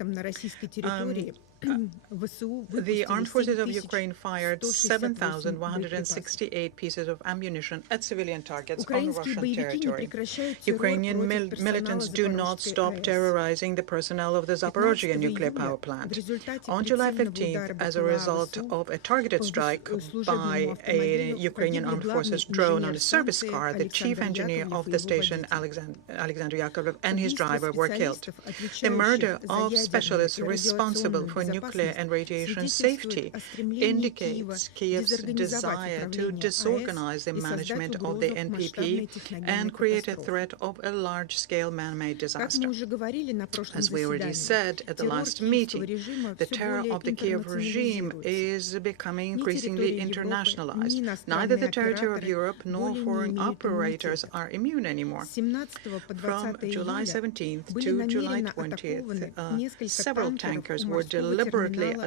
the armed forces of Ukraine fired 7,168 pieces of ammunition at civilian targets on Russian territory. Ukrainian militants do not stop terrorizing the personnel of the Zaporozhye nuclear power plant. On July 15th, as a result of a targeted strike by a Ukrainian armed forces drone on a service car, the chief engineer of the station, Alexander Yakovlev, and his driver were killed. The murder of specialists responsible for nuclear and radiation safety indicates Kyiv's desire to disorganize the management of the NPP and create a threat of a large-scale man-made disaster. As we already said at the last meeting, the terror of the Kyiv regime is becoming increasingly internationalized. Neither the territory of Europe nor foreign operators are immune anymore. From July 17th to July 20th, several tankers were deliberately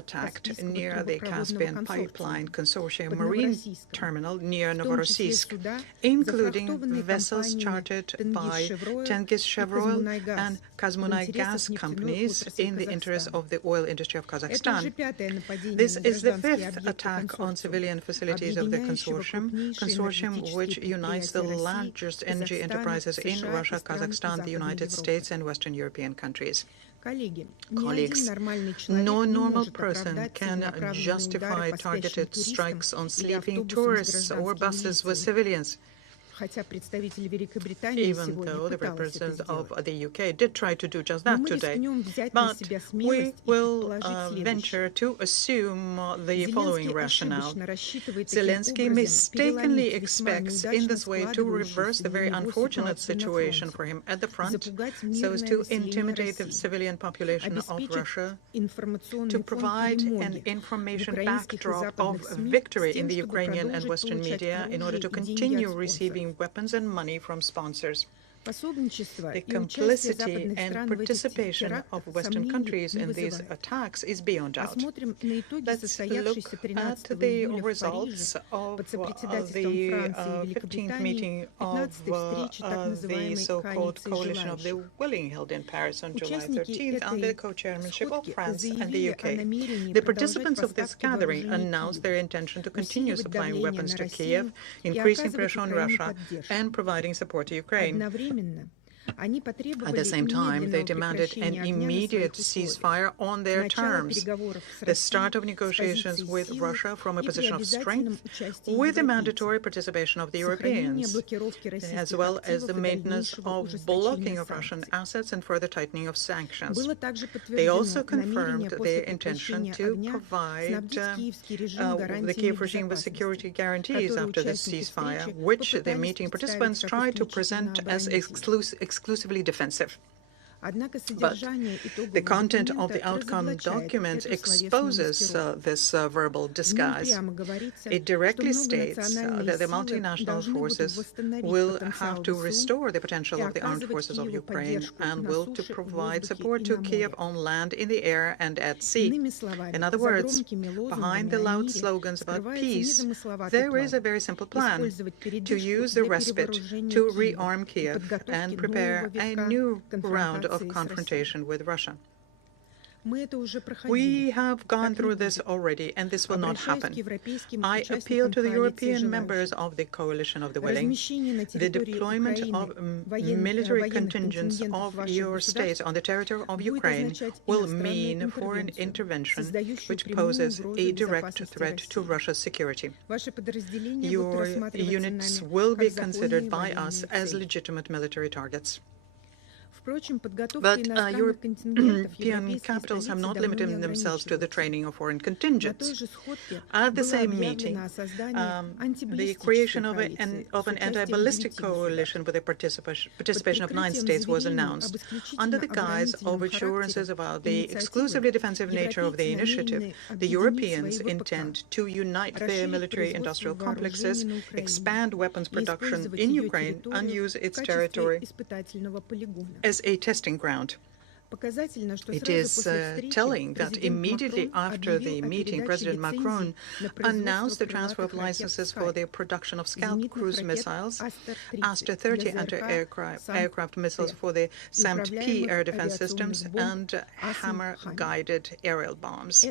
attacked near the Caspian Pipeline Consortium marine terminal near Novorossiysk, including vessels chartered by Tengiz Chevroil and Kazmunay gas companies in the interest of the oil industry of Kazakhstan. This is the 5th attack on civilian facilities of the consortium which unites the largest energy enterprises in Russia, Kazakhstan, the United States, and Western European countries. Colleagues, no normal person can justify targeted strikes on sleeping tourists or buses with civilians, even though the representative of the UK did try to do just that today. But we will venture to assume the following rationale. Zelensky mistakenly expects in this way to reverse the very unfortunate situation for him at the front, so as to intimidate the civilian population of Russia, to provide an information backdrop of victory in the Ukrainian and Western media in order to continue receiving weapons and money from sponsors. The complicity and participation of Western countries in these attacks is beyond doubt. Let's look at the results of the 15th meeting of the so-called Coalition of the Willing held in Paris on July 13th under the co-chairmanship of France and the UK. The participants of this gathering announced their intention to continue supplying weapons to Kyiv, increasing pressure on Russia, and providing support to Ukraine. At the same time, they demanded an immediate ceasefire on their terms, the start of negotiations with Russia from a position of strength, with the mandatory participation of the Europeans, as well as the maintenance of blocking of Russian assets and further tightening of sanctions. They also confirmed their intention to provide the Kyiv regime with security guarantees after the ceasefire, which the meeting participants tried to present as exclusively defensive. But the content of the outcome document exposes this verbal disguise. It directly states that the multinational forces will have to restore the potential of the armed forces of Ukraine and will to provide support to Kyiv on land, in the air, and at sea. In other words, behind the loud slogans about peace, there is a very simple plan: to use the respite to rearm Kyiv and prepare a new round of confrontation with Russia. We have gone through this already, and this will not happen. I appeal to the European members of the Coalition of the Willing. The deployment of military contingents of your states on the territory of Ukraine will mean foreign intervention which poses a direct threat to Russia's security. Your units will be considered by us as legitimate military targets. But European capitals have not limited themselves to the training of foreign contingents. At the same meeting, the creation of an anti-ballistic coalition with the participation of 9 states was announced. Under the guise of assurances about the exclusively defensive nature of the initiative, the Europeans intend to unite their military-industrial complexes, expand weapons production in Ukraine, and use its territory as a testing ground. It is telling that immediately after the meeting, President Macron announced the transfer of licenses for the production of Scalp cruise missiles, Aster 30 anti-aircraft missiles for the SAMP-P air defense systems, and Hammer-guided aerial bombs.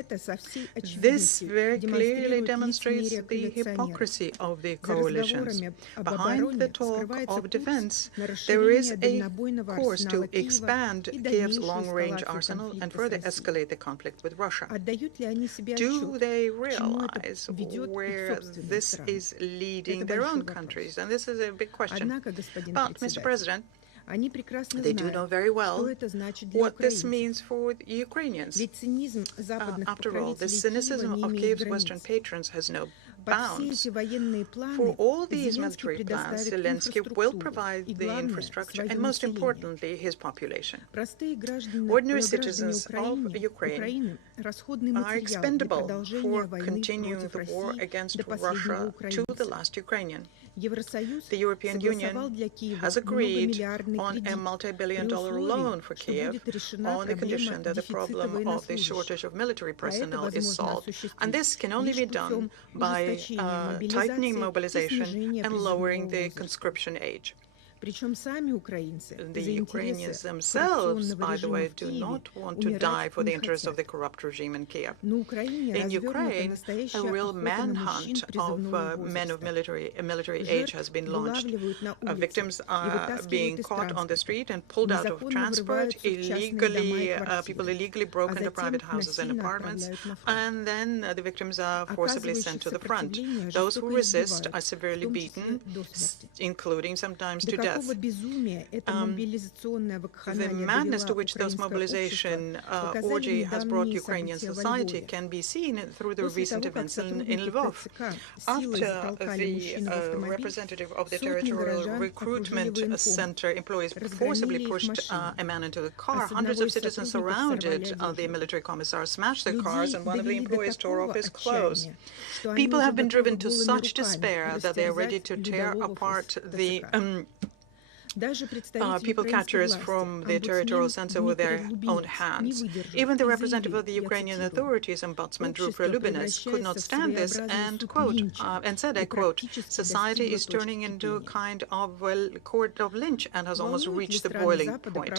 This very clearly demonstrates the hypocrisy of the coalitions. Behind the talk of defense, there is a course to expand Kyiv's long-range arsenal and further escalate the conflict with Russia. Do they realize where this is leading their own countries? And this is a big question. But, Mr. President, they do know very well what this means for the Ukrainians. After all, the cynicism of Kyiv's Western patrons has no bounds. For all these military plans, Zelensky will provide the infrastructure and, most importantly, his population. Ordinary citizens of Ukraine are expendable for continuing the war against Russia to the last Ukrainian. The European Union has agreed on a multi-billion-dollar loan for Kyiv on the condition that the problem of the shortage of military personnel is solved. And this can only be done by tightening mobilization and lowering the conscription age. The Ukrainians themselves, by the way, do not want to die for the interests of the corrupt regime in Kyiv. In Ukraine, a real manhunt of men of military age has been launched. Victims are being caught on the street and pulled out of transport, people illegally broke into private houses and apartments, and then the victims are forcibly sent to the front. Those who resist are severely beaten, including sometimes to death. The madness to which this mobilization orgy has brought Ukrainian society can be seen through the recent events in Lvov. After the representative of the Territorial Recruitment Center employees forcibly pushed a man into the car, hundreds of citizens surrounded the military commissar, smashed their cars, and one of the employees tore off his clothes. People have been driven to such despair that they are ready to tear apart the people catchers from the territorial center with their own hands. Even the representative of the Ukrainian authorities, Ombudsman Drew Prelubinets, could not stand this and said, I quote, "Society is turning into a kind of court of lynch and has almost reached the boiling point."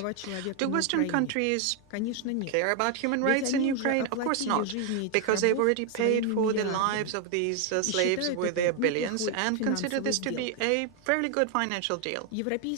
Do Western countries care about human rights in Ukraine? Of course not, because they've already paid for the lives of these slaves with their billions and consider this to be a fairly good financial deal.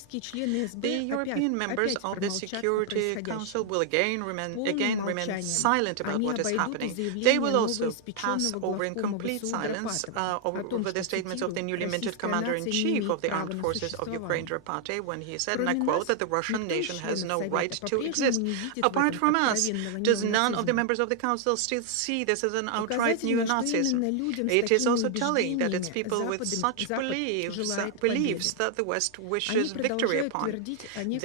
The European members of the Security Council will again remain silent about what is happening. They will also pass over in complete silence over the statements of the newly minted Commander-in-Chief of the Armed Forces of Ukraine, Rapate, when he said, and I quote, that the Russian nation has no right to exist. Apart from us, does none of the members of the Council still see this as an outright neo-Nazism? It is also telling that it's people with such beliefs that the West wishes victory upon.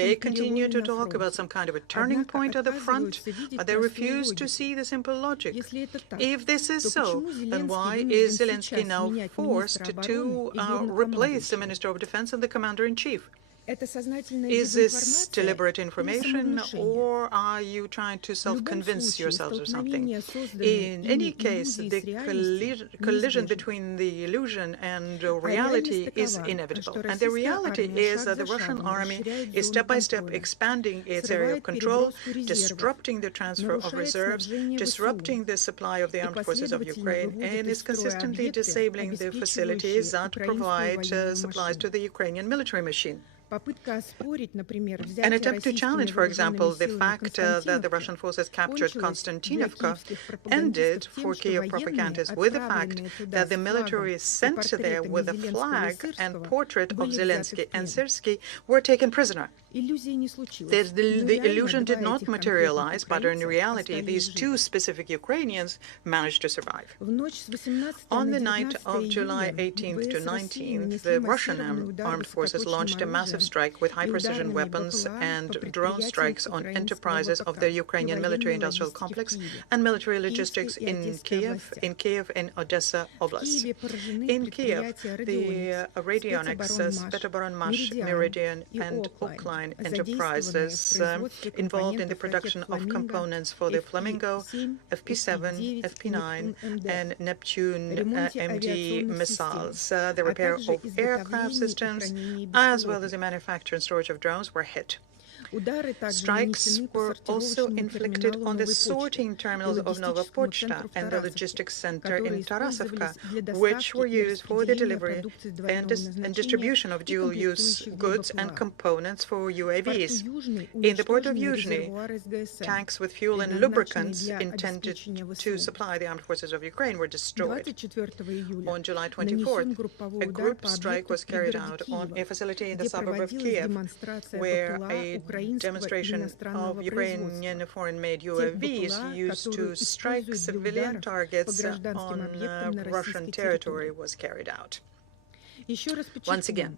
They continue to talk about some kind of a turning point at the front, but they refuse to see the simple logic. If this is so, then why is Zelensky now forced to replace the Minister of Defense and the Commander-in-Chief? Is this deliberate information, or are you trying to self-convince yourselves of something? In any case, the collision between the illusion and reality is inevitable. And the reality is that the Russian army is step-by-step expanding its area of control, disrupting the transfer of reserves, disrupting the supply of the armed forces of Ukraine, and is consistently disabling the facilities that provide supplies to the Ukrainian military machine. An attempt to challenge, for example, the fact that the Russian forces captured Konstantinovka ended for Kyiv propagandists with the fact that the military sent there with a flag and portrait of Zelensky and Syrsky were taken prisoner. The illusion did not materialize, but in reality, these two specific Ukrainians managed to survive. On the night of July 18th to 19th, the Russian armed forces launched a massive strike with high-precision weapons and drone strikes on enterprises of the Ukrainian military-industrial complex and military logistics in Kyiv and Odessa Oblast. In Kyiv, the radionics, Spetoboronmash, Meridian, and Oakline enterprises involved in the production of components for the Flamingo, FP7, FP9, and Neptune MD missiles. The repair of aircraft systems, as well as the manufacture and storage of drones, were hit. Strikes were also inflicted on the sorting terminals of Nova Pochta and the logistics center in Tarasovka, which were used for the delivery and distribution of dual-use goods and components for UAVs. In the port of Yuzhny, tanks with fuel and lubricants intended to supply the armed forces of Ukraine were destroyed. On July 24th, a group strike was carried out on a facility in the suburb of Kyiv, where a demonstration of Ukrainian foreign-made UAVs used to strike civilian targets on Russian territory was carried out. Once again,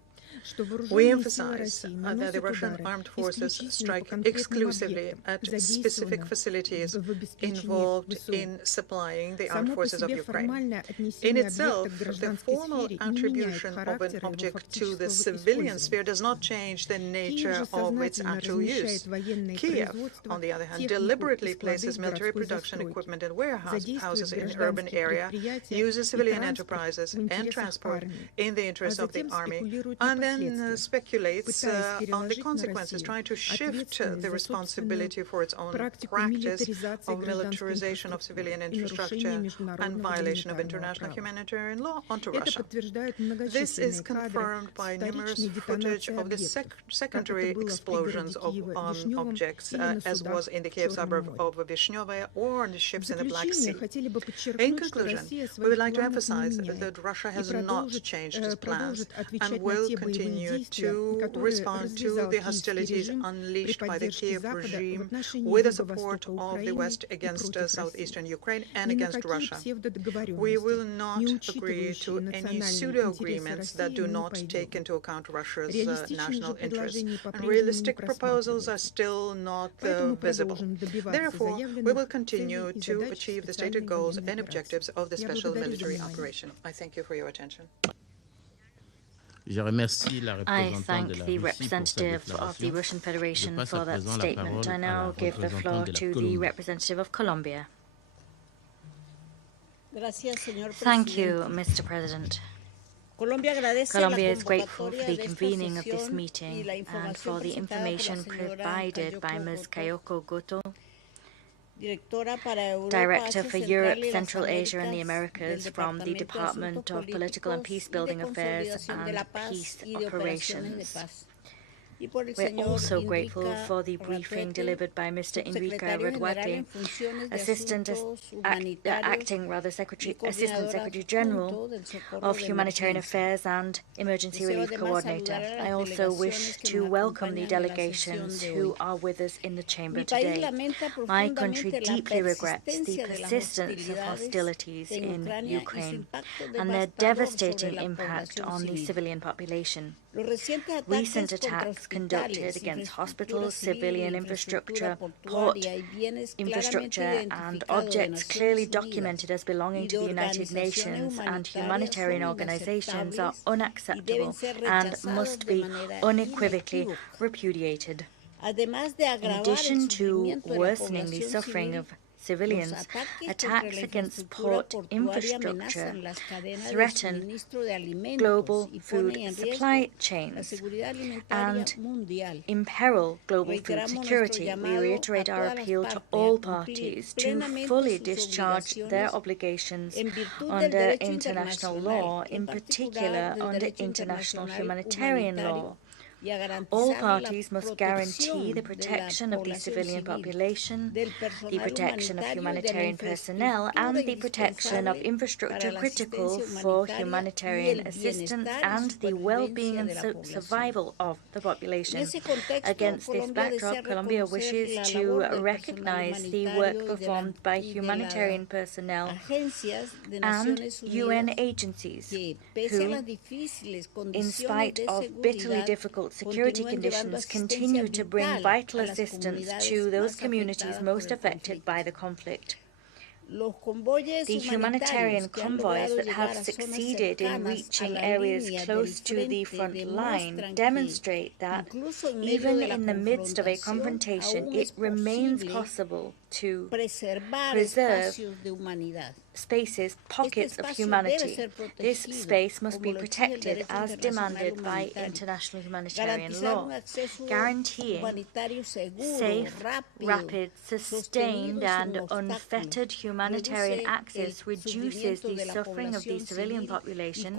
we emphasize that the Russian armed forces strike exclusively at specific facilities involved in supplying the armed forces of Ukraine. In itself, the formal attribution of an object to the civilian sphere does not change the nature of its actual use. Kyiv, on the other hand, deliberately places military production equipment and warehouses in urban area, uses civilian enterprises and transport in the interest of the army, and then speculates on the consequences, trying to shift the responsibility for its own practice of militarization of civilian infrastructure and violation of international humanitarian law onto Russia. This is confirmed by numerous footage of the secondary explosions of objects, as was in the Kyiv suburb of Vishnyoye or on the ships in the Black Sea. In conclusion, we would like to emphasize that Russia has not changed its plans and will continue to respond to the hostilities unleashed by the Kyiv regime with the support of the West against southeastern Ukraine and against Russia. We will not agree to any pseudo-agreements that do not take into account Russia's national interests, and realistic proposals are still not visible. Therefore, we will continue to achieve the stated goals and objectives of the special military operation. I thank you for your attention. I thank the representative of the Russian Federation for that statement. I now give the floor to the representative of Colombia. Thank you, Mr. President. Colombia is grateful for the convening of this meeting and for the information provided by Ms. Kayoko Goto, Director for Europe, Central Asia and the Americas from the Department of Political and Peacebuilding Affairs and Peace Operations. We're also grateful for the briefing delivered by Mr. Enrique Raduate, Assistant Secretary General of Humanitarian Affairs and Emergency Relief Coordinator. I also wish to welcome the delegations who are with us in the chamber today. My country deeply regrets the persistence of hostilities in Ukraine and their devastating impact on the civilian population. Recent attacks conducted against hospitals, civilian infrastructure, port infrastructure, and objects clearly documented as belonging to the United Nations and humanitarian organizations are unacceptable and must be unequivocally repudiated. In addition to worsening the suffering of civilians, attacks against port infrastructure threaten global food supply chains and imperil global food security. We reiterate our appeal to all parties to fully discharge their obligations under international law, in particular under international humanitarian law. All parties must guarantee the protection of the civilian population, the protection of humanitarian personnel, and the protection of infrastructure critical for humanitarian assistance and the well-being and survival of the population. Against this backdrop, Colombia wishes to recognize the work performed by humanitarian personnel and UN agencies who, in spite of bitterly difficult security conditions, continue to bring vital assistance to those communities most affected by the conflict. The humanitarian convoys that have succeeded in reaching areas close to the front line demonstrate that, even in the midst of a confrontation, it remains possible to preserve spaces, pockets of humanity. This space must be protected as demanded by international humanitarian law, guaranteeing safe, rapid, sustained, and unfettered humanitarian access reduces the suffering of the civilian population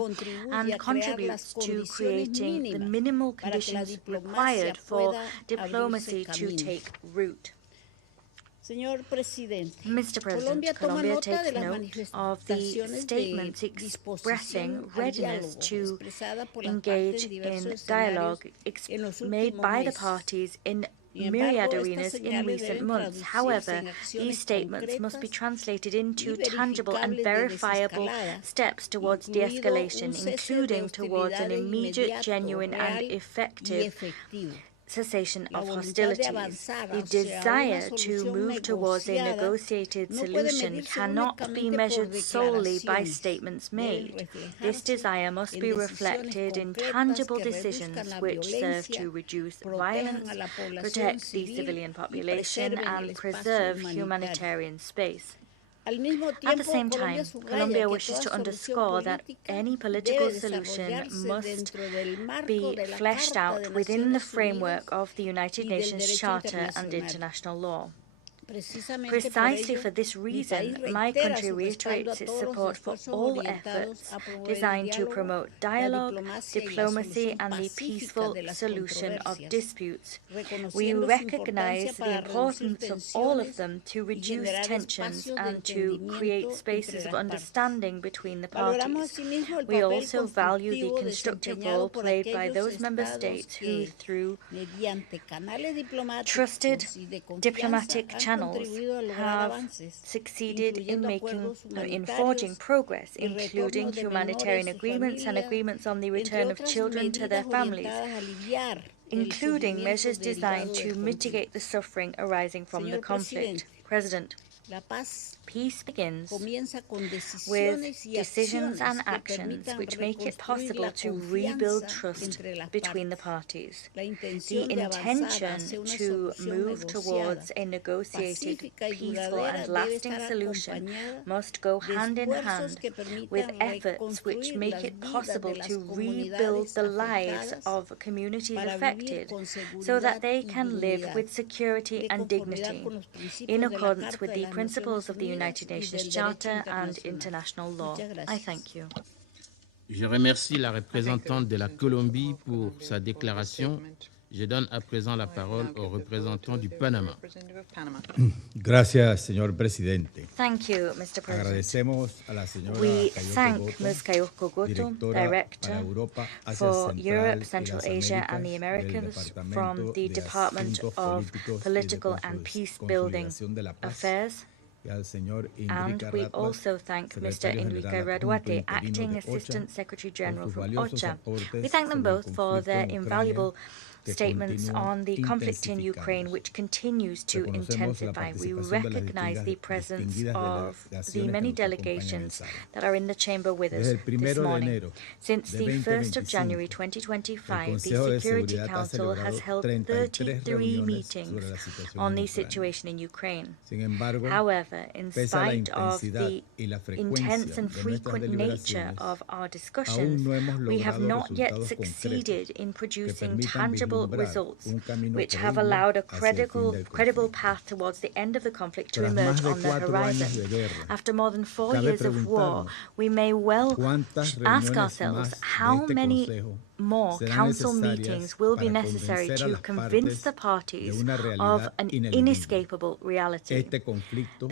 and contributes to creating the minimal conditions required for diplomacy to take root. Mr. President, Colombia takes note of the statements expressing readiness to engage in dialogue made by the parties in myriad arenas in recent months. However, these statements must be translated into tangible and verifiable steps towards de-escalation, including towards an immediate, genuine, and effective cessation of hostilities. The desire to move towards a negotiated solution cannot be measured solely by statements made. This desire must be reflected in tangible decisions which serve to reduce violence, protect the civilian population, and preserve humanitarian space. At the same time, Colombia wishes to underscore that any political solution must be fleshed out within the framework of the United Nations Charter and international law. Precisely for this reason, my country reiterates its support for all efforts designed to promote dialogue, diplomacy, and the peaceful solution of disputes. We recognize the importance of all of them to reduce tensions and to create spaces of understanding between the parties. We also value the constructive role played by those member states who, through trusted diplomatic channels, have succeeded in forging progress, including humanitarian agreements and agreements on the return of children to their families, including measures designed to mitigate the suffering arising from the conflict. President, peace begins with decisions and actions which make it possible to rebuild trust between the parties. The intention to move towards a negotiated, peaceful, and lasting solution must go hand in hand with efforts which make it possible to rebuild the lives of communities affected so that they can live with security and dignity in accordance with the principles of the United Nations Charter and international law. I thank you. Je remercie la représentante de la Colombie pour sa déclaration. Je donne à présent la parole au représentant du Panama. Gracias, señor presidente. Thank you, Mr. President. Agradecemos a la señora We thank Ms. Kayoko Goto, Director for Europe, Central Asia and the Americas from the Department of Political and Peace-Building Affairs. And we also thank Mr. Enrique Raduate, Acting Assistant Secretary General from OCHA. We thank them both for their invaluable statements on the conflict in Ukraine, which continues to intensify. We recognize the presence of the many delegations that are in the chamber with us this morning. Since the 1st of January 2025, the Security Council has held 33 meetings on the situation in Ukraine. However, in spite of the intense and frequent nature of our discussions, we have not yet succeeded in producing tangible tangible results which have allowed a credible path towards the end of the conflict to emerge on the horizon. After more than 4 years of war, we may well ask ourselves how many more council meetings will be necessary to convince the parties of an inescapable reality,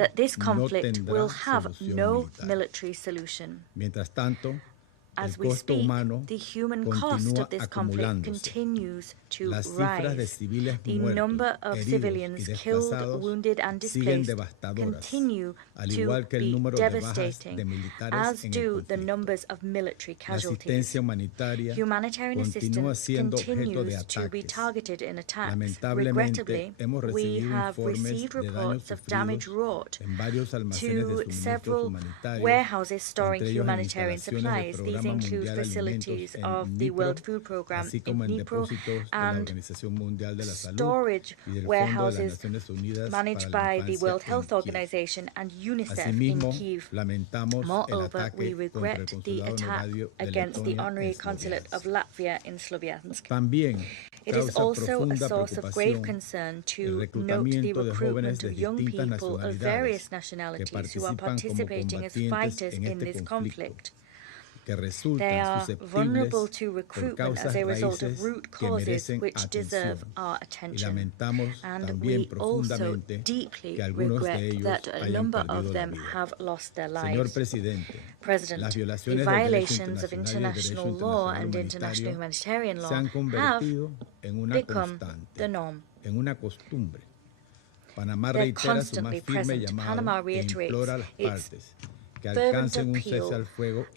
that this conflict will have no military solution. As we speak, the human cost of this conflict continues to rise. The number of civilians killed, wounded, and displaced continue to be devastating, as do the numbers of military casualties. Humanitarian assistance continues to be targeted in attacks. Regrettably, we have received reports of damage wrought to several warehouses storing humanitarian supplies. These include facilities of the World Food Programme in Dnipro and storage warehouses managed by the World Health Organization and UNICEF in Kyiv. Moreover, we regret the attack against the Honorary Consulate of Latvia in Sloviansk. It is also a source of grave concern to note the recruitment of young people of various nationalities who are participating as fighters in this conflict. They are vulnerable to recruitment as a result of root causes which deserve our attention. And we also deeply regret that a number of them have lost their lives. President, the violations of international law and international humanitarian law have become the norm. They're constantly present. Panama reiterates its fervent appeal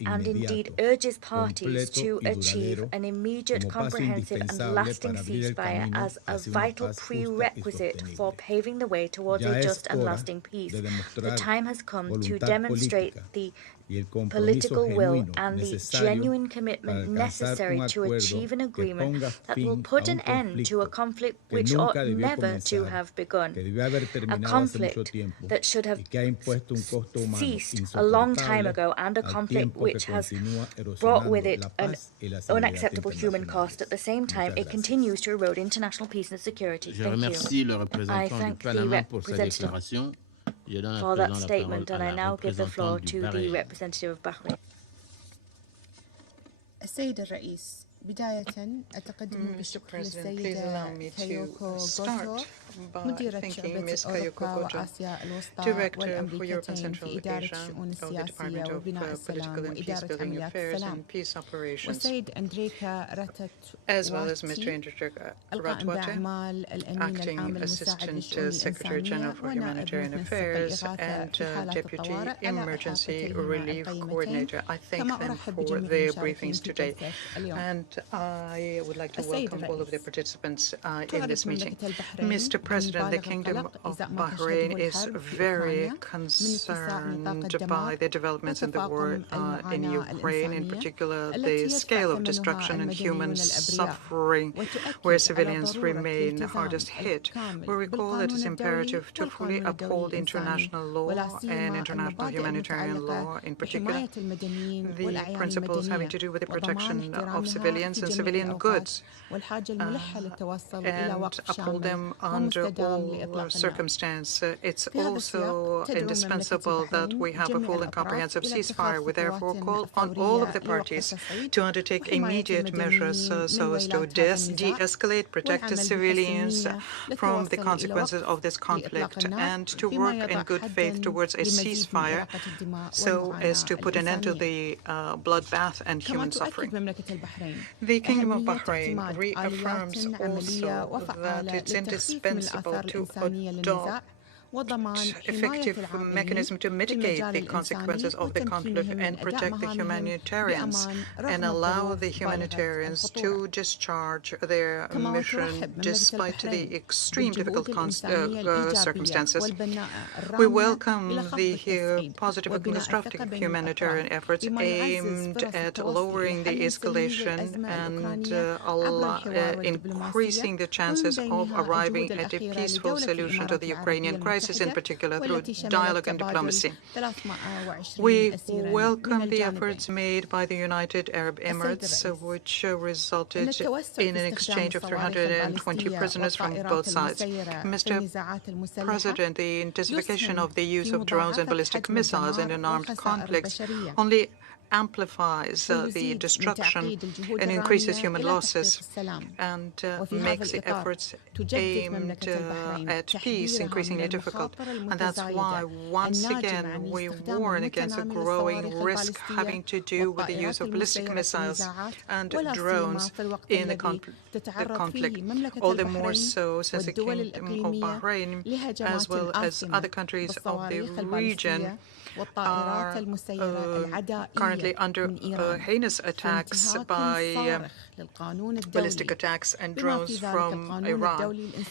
and indeed urges parties to achieve an immediate, comprehensive and lasting ceasefire as a vital prerequisite for paving the way towards a just and lasting peace. The time has come to demonstrate the political will and the genuine commitment necessary to achieve an agreement that will put an end to a conflict which ought never to have begun, a conflict that should have ceased a long time ago, and a conflict which has brought with it an unacceptable human cost. At the same time, it continues to erode international peace and security. Thank you. I thank the representative for that statement, and I now give the floor to the representative of Bahrain. السيد الرئيس بداية أتقدم بالشكر للسيدة كايوكو غوتو مديرة شعبة أوروبا وآسيا الوسطى والأمريكتين في إدارة الشؤون السياسية وبناء السلام وإدارة عمليات السلام والسيد أندريكا راتاتواتي القائم بأعمال الأمين العام المساعد للشؤون الإنسانية ونائب منسق الإغاثة في حالات الطوارئ على إحاطة القيمتين كما أرحب بجميع المشاركين في جلسة اليوم. I would like to welcome all of the participants in this meeting. Mr. President, the Kingdom of Bahrain is very concerned by the developments in the war in Ukraine, in particular the scale of destruction and human suffering where civilians remain hardest hit. We recall it is imperative to fully uphold international law and international humanitarian law, in particular the principles having to do with the protection of civilians and civilian goods, and uphold them under all circumstances. It's also indispensable that we have a full and comprehensive ceasefire. We therefore call on all of the parties to undertake immediate measures so as to de-escalate, protect the civilians from the consequences of this conflict, and to work in good faith towards a ceasefire so as to put an end to the bloodbath and human suffering. The Kingdom of Bahrain reaffirms also that it's indispensable to adopt effective mechanism to mitigate the consequences of the conflict and protect the humanitarians and allow the humanitarians to discharge their mission despite the extreme difficult circumstances. We welcome the positive and constructive humanitarian efforts aimed at lowering the escalation and increasing the chances of arriving at a peaceful solution to the Ukrainian crisis. crisis in particular through dialogue and diplomacy. We welcome the efforts made by the United Arab Emirates, which resulted in an exchange of 320 prisoners from both sides. Mr. President, the intensification of the use of drones and ballistic missiles in an armed conflict only amplifies the destruction and increases human losses and makes the efforts aimed at peace increasingly difficult. And that's why, once again, we warn against a growing risk having to do with the use of ballistic missiles and drones in the conflict, all the more so since the Kingdom of Bahrain, as well as other countries of the region, are currently under heinous attacks by ballistic attacks and drones from Iran, in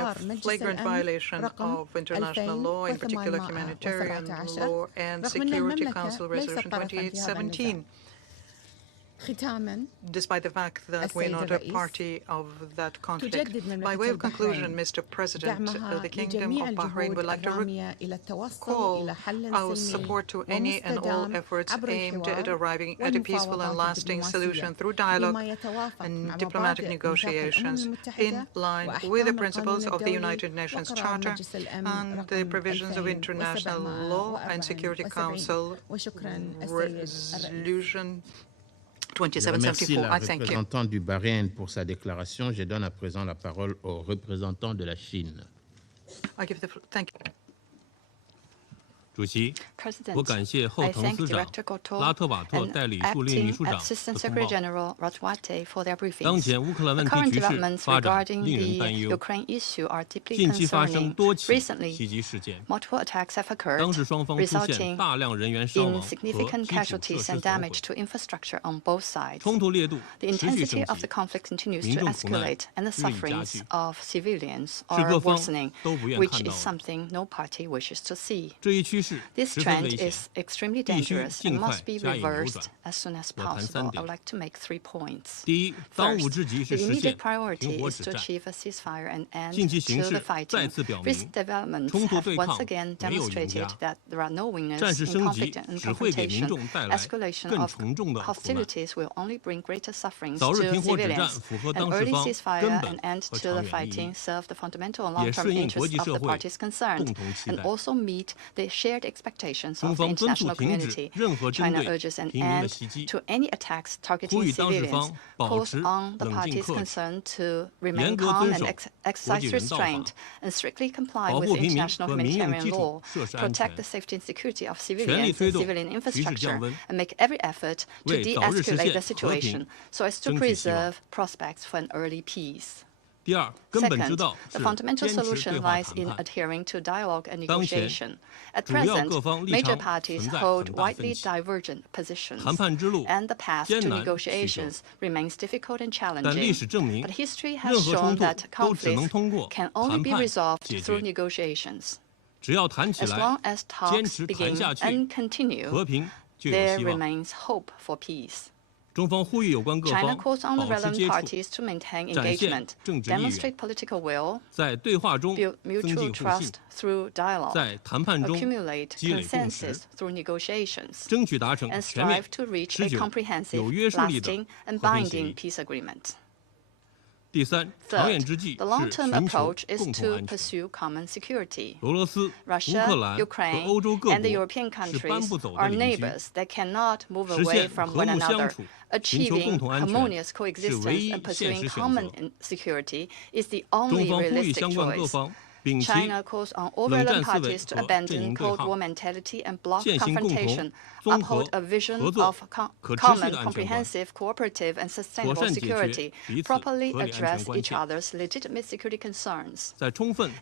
a flagrant violation of international law, in particular humanitarian law and Security Council Resolution 2817. Despite the fact that we're not a party of that conflict. By way of conclusion, Mr. President, the Kingdom of Bahrain would like to recall our support to any and all efforts aimed at arriving at a peaceful and lasting solution through dialogue and diplomatic negotiations in line with the principles of the United Nations Charter and the provisions of international law and Security Council Resolution 2774. Je remercie la représentante du Bahreïn pour sa déclaration. Je donne à présent la parole au représentant de la Chine. Thank you. 主席，我感谢后藤司长、拉特瓦特代理助理秘书长的通报。当前乌克兰问题局势发展令人担忧，近期发生多起袭击事件，当事双方出现大量人员伤亡和基础设施损毁，冲突烈度持续升级，民众苦难日益加剧，是各方都不愿看到的。这一趋势 This trend is extremely dangerous and must be reversed as soon as possible. I would like to make 3 points. First, the immediate priority is to achieve a ceasefire and end to the fighting. Recent developments have once again demonstrated that there are no winners in conflict and confrontation. Escalation of hostilities will only bring greater sufferings to civilians. An early ceasefire and end to the fighting serve the fundamental and long-term interests of the parties concerned and also meet the shared expectations of the international community. China urges an end to any attacks targeting civilians, calls on the parties concerned to remain calm and exercise restraint, and strictly comply with international humanitarian law, protect the safety and security of civilians and civilian infrastructure, and make every effort to de-escalate the situation so as to preserve prospects for an early peace. Second, the fundamental solution lies in adhering to dialogue and negotiation. At present, major parties hold widely divergent positions, and the path to negotiations remains difficult and challenging. But history has shown that conflicts can only be resolved through negotiations. As long as talks begin and continue, there remains hope for peace. China calls on the relevant parties to maintain engagement, demonstrate political will, build mutual trust through dialogue, accumulate consensus through negotiations, and strive to reach a comprehensive, lasting, and binding peace agreement. Third, the long-term approach is to pursue common security. Russia, Ukraine, and the European countries are neighbors that cannot move away from one another. Achieving harmonious coexistence and pursuing common security is the only realistic choice. China calls on all relevant parties to abandon Cold War mentality and bloc confrontation, uphold a vision of common, comprehensive, cooperative, and sustainable security, properly address each other's legitimate security concerns,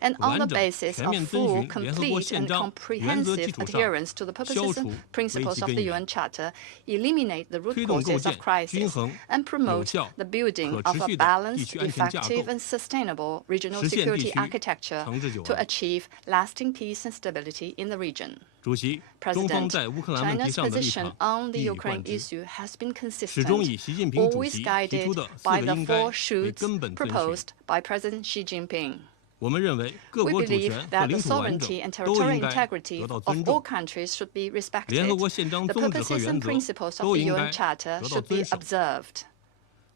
and on the basis of full, complete, and comprehensive adherence to the purposes and principles of the UN Charter, eliminate the root causes of crisis, and promote the building of a balanced, effective, and sustainable regional security architecture to achieve lasting peace and stability in the region. President, China's position on the Ukraine issue has been consistent, always guided by the 4 shoots proposed by President Xi Jinping. We believe that the sovereignty and territorial integrity of all countries should be respected. The purposes and principles of the UN Charter should be observed.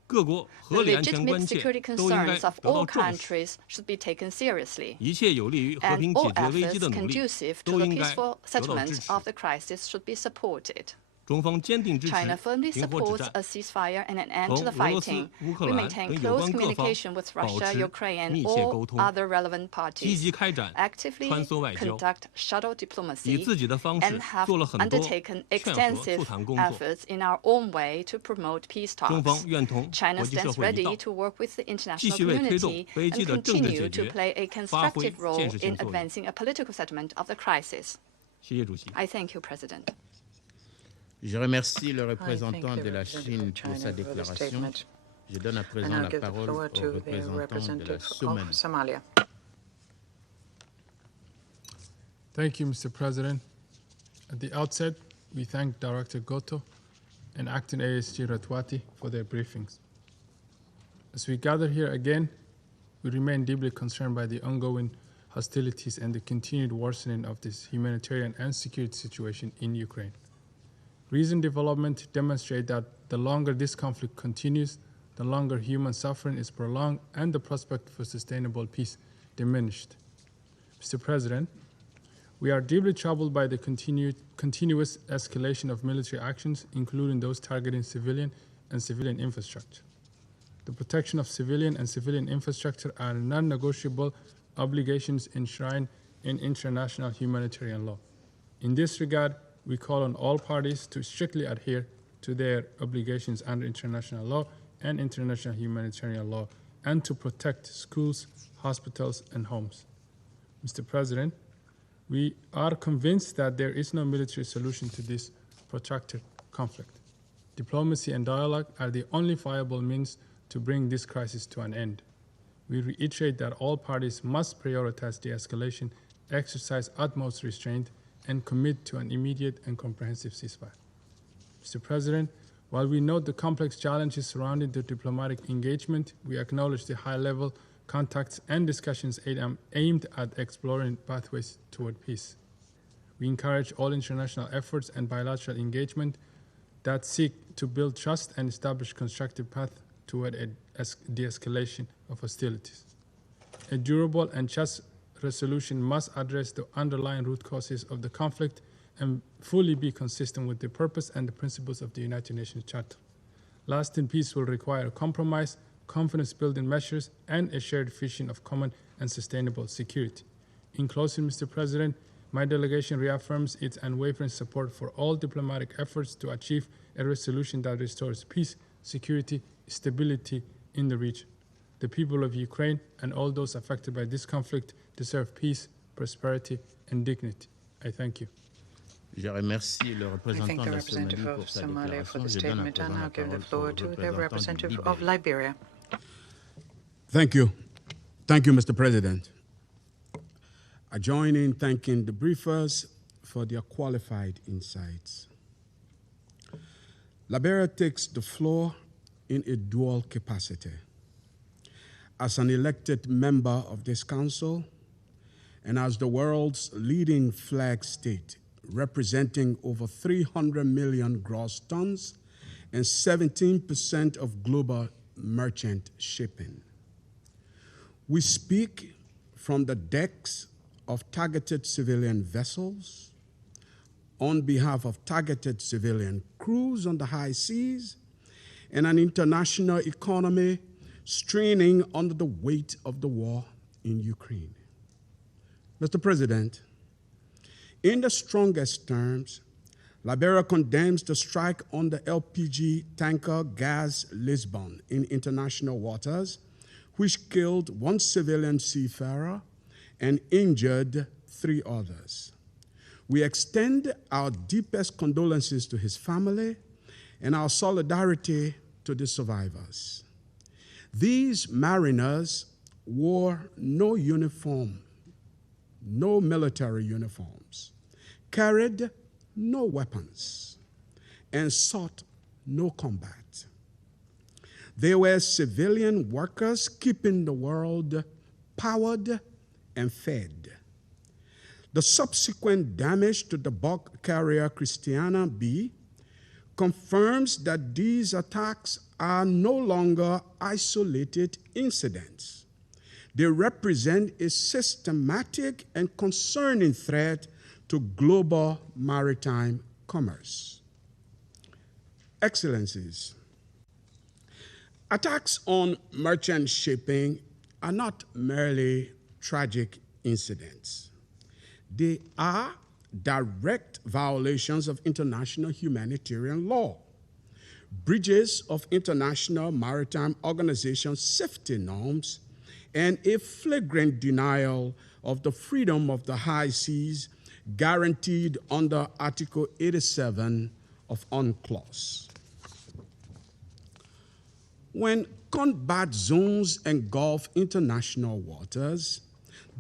The legitimate security concerns of all countries should be taken seriously, and all efforts conducive to the peaceful settlement of the crisis should be supported. China firmly supports a ceasefire and an end to the fighting. We maintain close communication with Russia, Ukraine, and all other relevant parties, actively conduct shuttle diplomacy, and have undertaken extensive efforts in our own way to promote peace talks. China stands ready to work with the international community and continue to play a constructive role in advancing a political settlement of the crisis. I thank you, President. Je remercie le représentant de la Chine pour sa déclaration. Je donne à présent la parole au représentant de la Somalie. Thank you, Mr. President. At the outset, we thank Director Goto and Acting ASG Ratwati for their briefings. As we gather here again, we remain deeply concerned by the ongoing hostilities and the continued worsening of this humanitarian and security situation in Ukraine. Recent developments demonstrate that the longer this conflict continues, the longer human suffering is prolonged and the prospect for sustainable peace diminished. Mr. President, we are deeply troubled by the continuous escalation of military actions, including those targeting civilian and civilian infrastructure. The protection of civilian and civilian infrastructure are non-negotiable obligations enshrined in international humanitarian law. In this regard, we call on all parties to strictly adhere to their obligations under international law and international humanitarian law, and to protect schools, hospitals, and homes. Mr. President, we are convinced that there is no military solution to this protracted conflict. Diplomacy and dialogue are the only viable means to bring this crisis to an end. We reiterate that all parties must prioritize de-escalation, exercise utmost restraint, and commit to an immediate and comprehensive ceasefire. Mr. President, while we note the complex challenges surrounding the diplomatic engagement, we acknowledge the high-level contacts and discussions aimed at exploring pathways toward peace. We encourage all international efforts and bilateral engagement that seek to build trust and establish constructive path toward a de-escalation of hostilities. A durable and just resolution must address the underlying root causes of the conflict and fully be consistent with the purpose and the principles of the United Nations Charter. Lasting peace will require a compromise, confidence-building measures, and a shared vision of common and sustainable security. In closing, Mr. President, my delegation reaffirms its unwavering support for all diplomatic efforts to achieve a resolution that restores peace, security, stability in the region. The people of Ukraine and all those affected by this conflict deserve peace, prosperity, and dignity. I thank you. Je remercie le représentant de la Somalie pour sa déclaration. Je donne à présent la parole au représentant of Liberia. Thank you. Thank you, Mr. President. I join in thanking the briefers for their qualified insights. Liberia takes the floor in a dual capacity. As an elected member of this council and as the world's leading flag state, representing over 300 million gross tons and 17% of global merchant shipping. We speak from the decks of targeted civilian vessels, on behalf of targeted civilian crews on the high seas, and an international economy straining under the weight of the war in Ukraine. Mr. President, in the strongest terms, Liberia condemns the strike on the LPG tanker Gas Lisbon in international waters, which killed one civilian seafarer and injured 3 others. We extend our deepest condolences to his family and our solidarity to the survivors. These mariners wore no uniform, no military uniforms, carried no weapons, and sought no combat. They were civilian workers keeping the world powered and fed. The subsequent damage to the bulk carrier Christiana B confirms that these attacks are no longer isolated incidents. They represent a systematic and concerning threat to global maritime commerce. Excellencies, attacks on merchant shipping are not merely tragic incidents. They are direct violations of international humanitarian law, breaches of International Maritime Organization safety norms, and a flagrant denial of the freedom of the high seas guaranteed under Article 87 of UNCLOS. When combat zones engulf international waters,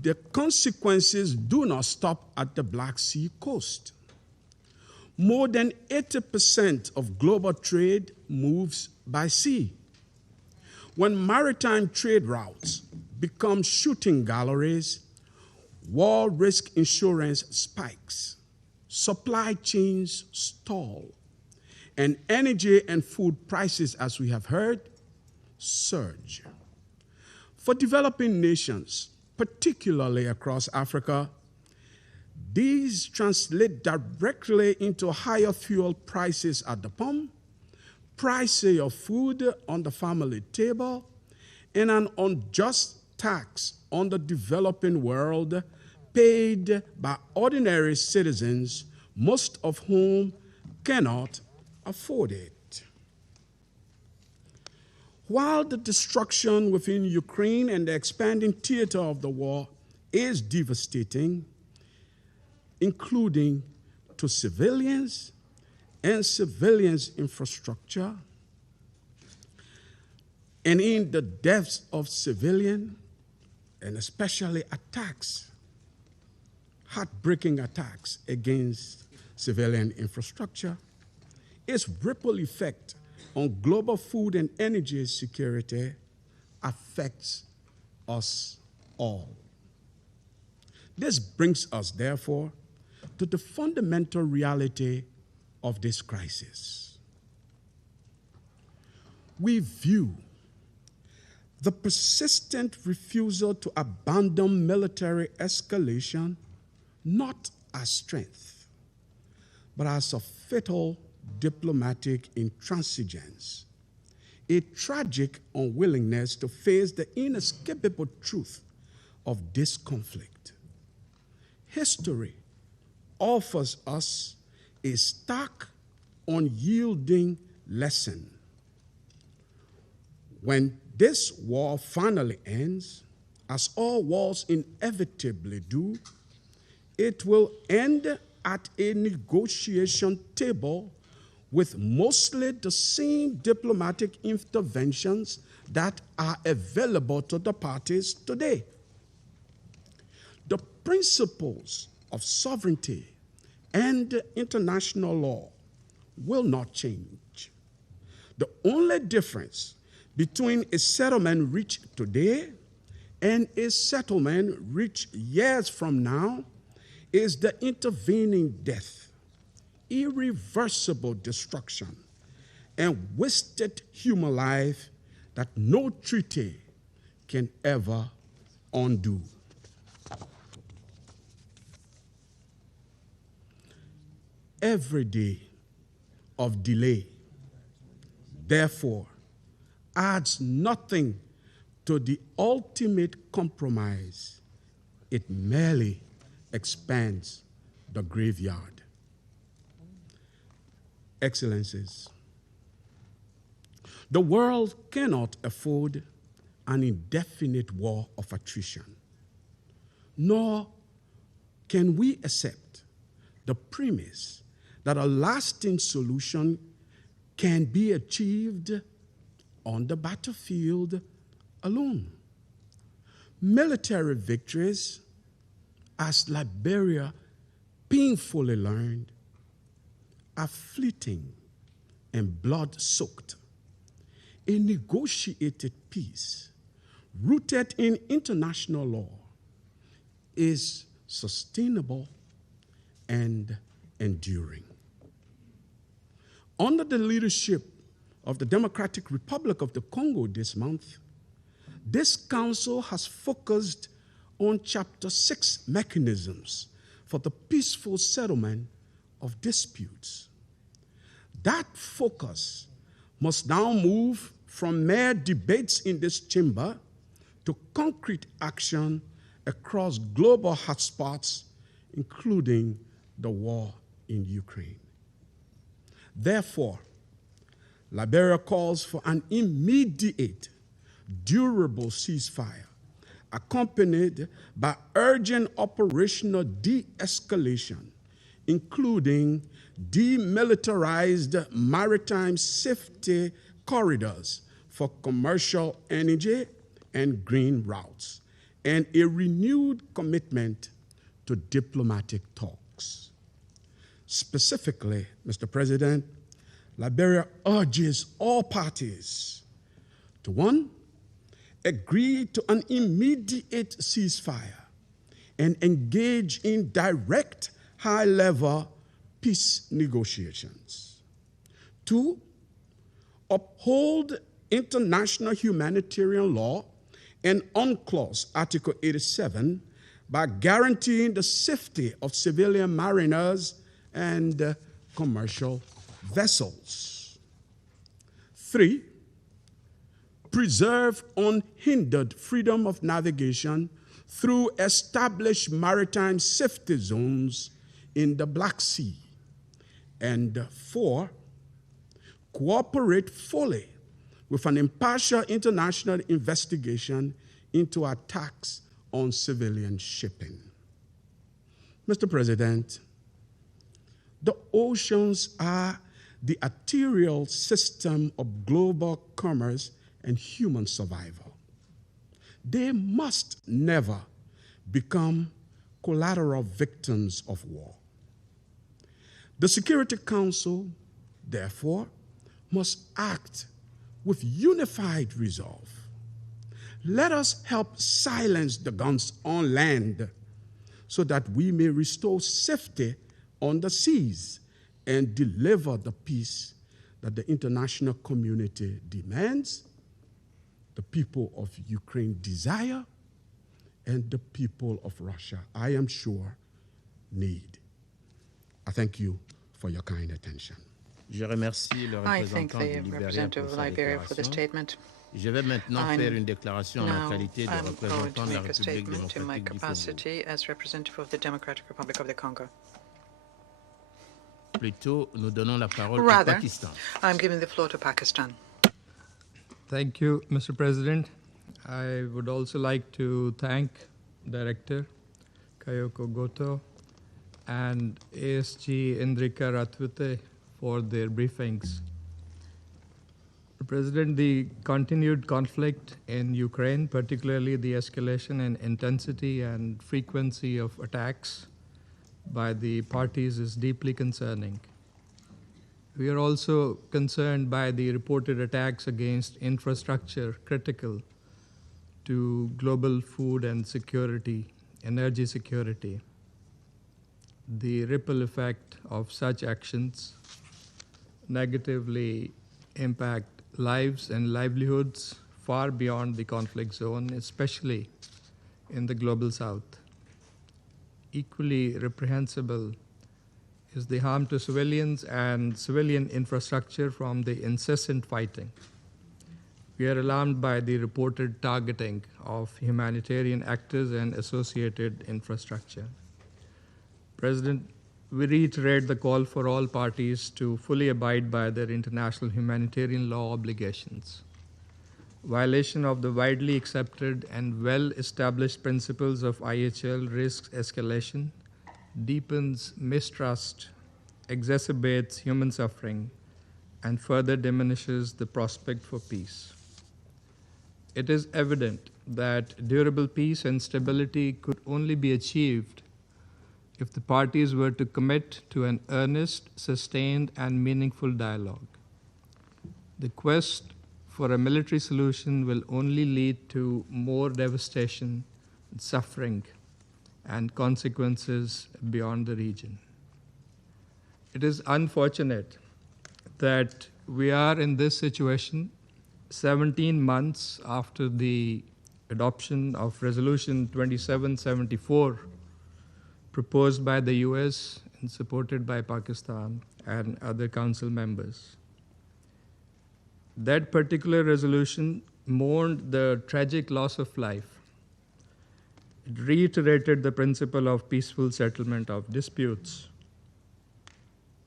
the consequences do not stop at the Black Sea coast. More than 80% of global trade moves by sea. When maritime trade routes become shooting galleries, war risk insurance spikes, supply chains stall, and energy and food prices, as we have heard, surge. For developing nations, particularly across Africa, these translate directly into higher fuel prices at the pump, prices of food on the family table, and an unjust tax on the developing world paid by ordinary citizens, most of whom cannot afford it. While the destruction within Ukraine and the expanding theater of the war is devastating, including to civilians and civilians' infrastructure, and in the deaths of civilian, and especially attacks, heartbreaking attacks against civilian infrastructure, its ripple effect on global food and energy security affects us all. This brings us, therefore, to the fundamental reality of this crisis. We view the persistent refusal to abandon military escalation not as strength, but as a fatal diplomatic intransigence, a tragic unwillingness to face the inescapable truth of this conflict. History offers us a stark, unyielding lesson. When this war finally ends, as all wars inevitably do, it will end at a negotiation table with mostly the same diplomatic interventions that are available to the parties today. The principles of sovereignty and international law will not change. The only difference between a settlement reached today and a settlement reached years from now is the intervening death, irreversible destruction, and wasted human life that no treaty can ever undo. Every day of delay, therefore, adds nothing to the ultimate compromise. It merely expands the graveyard. Excellencies, the world cannot afford an indefinite war of attrition, nor can we accept the premise that a lasting solution can be achieved on the battlefield alone. Military victories, as Liberia painfully learned, are fleeting and blood-soaked. A negotiated peace rooted in international law is sustainable and enduring. Under the leadership of the Democratic Republic of the Congo this month, this council has focused on Chapter 6 mechanisms for the peaceful settlement of disputes. That focus must now move from mere debates in this chamber to concrete action across global hotspots, including the war in Ukraine. Therefore, Liberia calls for an immediate, durable ceasefire, accompanied by urgent operational de-escalation, including demilitarized maritime safety corridors for commercial energy and green routes, and a renewed commitment to diplomatic talks. Specifically, Mr. President, Liberia urges all parties to, 1, agree to an immediate ceasefire and engage in direct high-level peace negotiations. 2, uphold international humanitarian law and UNCLOS Article 87 by guaranteeing the safety of civilian mariners and commercial vessels. 3, preserve unhindered freedom of navigation through established maritime safety zones in the Black Sea. And 4, cooperate fully with an impartial international investigation into attacks on civilian shipping. Mr. President, the oceans are the arterial system of global commerce and human survival. They must never become collateral victims of war. The Security Council, therefore, must act with unified resolve. Let us help silence the guns on land so that we may restore safety on the seas and deliver the peace that the international community demands, the people of Ukraine desire, and the people of Russia, I am sure, need. I thank you for your kind attention. Je remercie le représentant du Libéria pour sa déclaration. Je vais maintenant faire une déclaration en ma qualité de représentant de la République démocratique du Congo. Plutôt, nous donnons la parole au Pakistan. I'm giving the floor to Pakistan. Thank you, Mr. President. I would also like to thank Director Kyiv Goto and ASG Indrika Ratwate for their briefings. President, the continued conflict in Ukraine, particularly the escalation in intensity and frequency of attacks by the parties, is deeply concerning. We are also concerned by the reported attacks against infrastructure critical to global food and security, energy security. The ripple effect of such actions negatively impact lives and livelihoods far beyond the conflict zone, especially in the global south. Equally reprehensible is the harm to civilians and civilian infrastructure from the incessant fighting. We are alarmed by the reported targeting of humanitarian actors and associated infrastructure. President, we reiterate the call for all parties to fully abide by their international humanitarian law obligations. Violation of the widely accepted and well-established principles of IHL risks escalation, deepens mistrust, exacerbates human suffering, and further diminishes the prospect for peace. It is evident that durable peace and stability could only be achieved if the parties were to commit to an earnest, sustained, and meaningful dialogue. The quest for a military solution will only lead to more devastation and suffering and consequences beyond the region. It is unfortunate that we are in this situation 17 months after the adoption of Resolution 2774 proposed by the US and supported by Pakistan and other council members. That particular resolution mourned the tragic loss of life. It reiterated the principle of peaceful settlement of disputes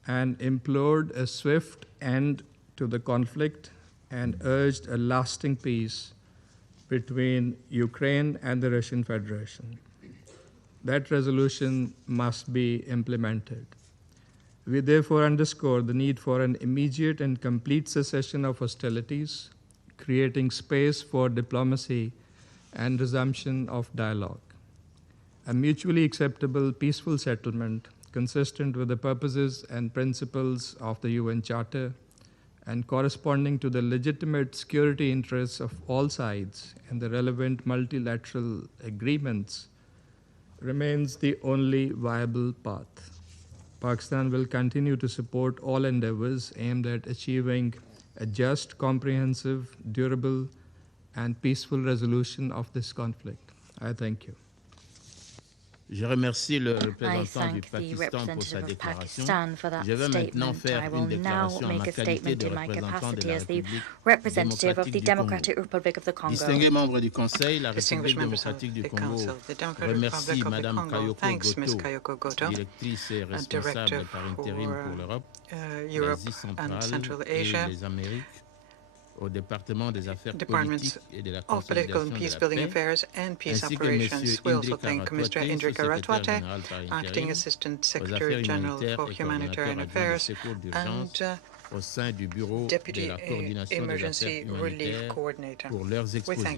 and implored a swift end to the conflict and urged a lasting peace between Ukraine and the Russian Federation. That resolution must be implemented. We therefore underscore the need for an immediate and complete cessation of hostilities, creating space for diplomacy and resumption of dialogue. A mutually acceptable, peaceful settlement consistent with the purposes and principles of the UN Charter and corresponding to the legitimate security interests of all sides and the relevant multilateral agreements remains the only viable path. Pakistan will continue to support all endeavors aimed at achieving a just, comprehensive, durable, and peaceful resolution of this conflict. I thank you. Je remercie le représentant du Pakistan pour sa déclaration. Je vais maintenant faire une déclaration en ma qualité de représentant de la République démocratique du Congo. Distingués membres du Conseil, la République démocratique du Congo remercie Mme Kayoko Goto, directrice et responsable par intérim pour l'Europe, l'Asie centrale et les Amériques, au département des affaires politiques et de la consolidation de la paix, ainsi que M. Indrika Ratwate, acting Assistant Secretary General for Humanitarian Affairs and au sein du bureau de la coordination des affaires humanitaires pour leurs exposés.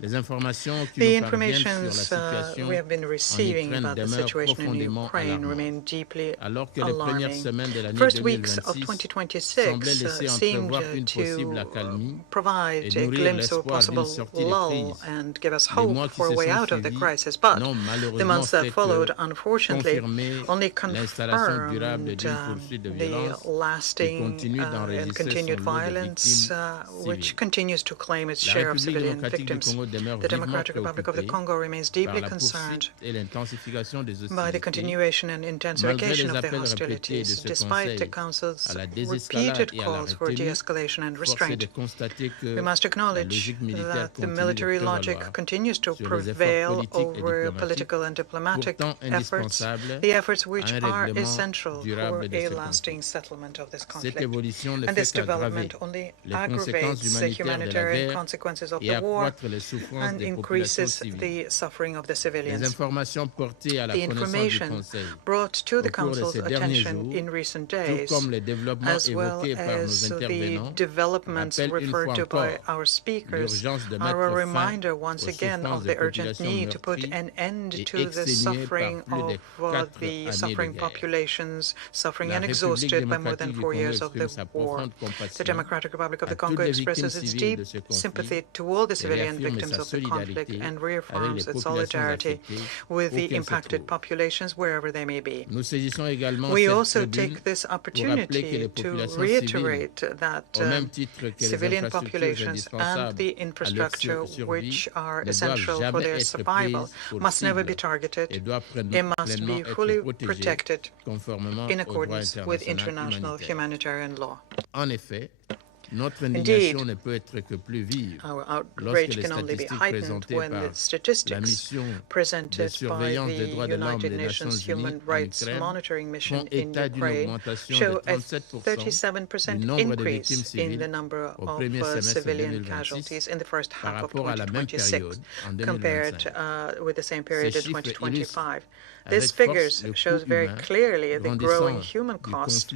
Les informations qui nous parviennent sur la situation en Ukraine demeurent profondément alarmantes, alors que les premières semaines de l'année 2026 semblaient laisser entrevoir une possible accalmie et nourrir l'espoir d'une sortie de crise. Les mois qui se sont suivis n'ont malheureusement fait que confirmer l'installation durable d'une poursuite de violence lasting and continued violence, which continues to claim its share of civilian victims. The Democratic Republic of the Congo remains deeply concerned by the continuation and intensification of the hostilities, despite the Council's repeated calls for de-escalation and restraint. We must acknowledge that the military logic continues to prevail over political and diplomatic efforts, the efforts which are essential for a lasting settlement of this conflict. And this development only aggravates the humanitarian consequences of the war and increases the suffering of the civilians. The information brought to the Council's attention in recent days, as well as the developments referred to by our speakers, are a reminder once again of the urgent need to put an end to the suffering of the suffering populations, suffering and exhausted by more than 4 years of the war. The Democratic Republic of the Congo expresses its deep sympathy to all the civilian victims of the conflict and reaffirms its solidarity with the impacted populations wherever they may be. We also take this opportunity to reiterate that civilian populations and the infrastructure which are essential for their survival must never be targeted. They must be fully protected in accordance with international humanitarian law. Indeed, our outrage can only be heightened when the statistics presented by the United Nations Human Rights Monitoring Mission in Ukraine show a 37% increase in the number of civilian casualties in the first half of 2026 compared with the same period in 2025. These figures shows very clearly the growing human cost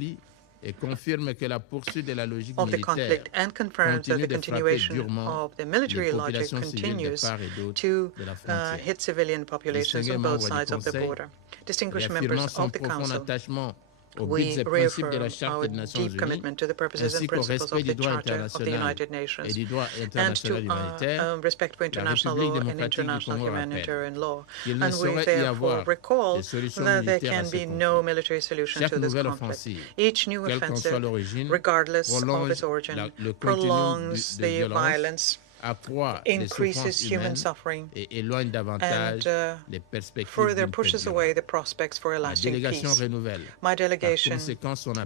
of the conflict and confirms that the continuation of the military logic continues to hit civilian populations on both sides of the border. Distinguished members of the Council, We reaffirm our deep commitment to the purposes and principles of the Charter of the United Nations and to respect for international law and international humanitarian law. And we therefore recall that there can be no military solution to this conflict. Each new offensive, regardless of its origin, prolongs the violence, increases human suffering, and further pushes away the prospects for a lasting peace. My delegation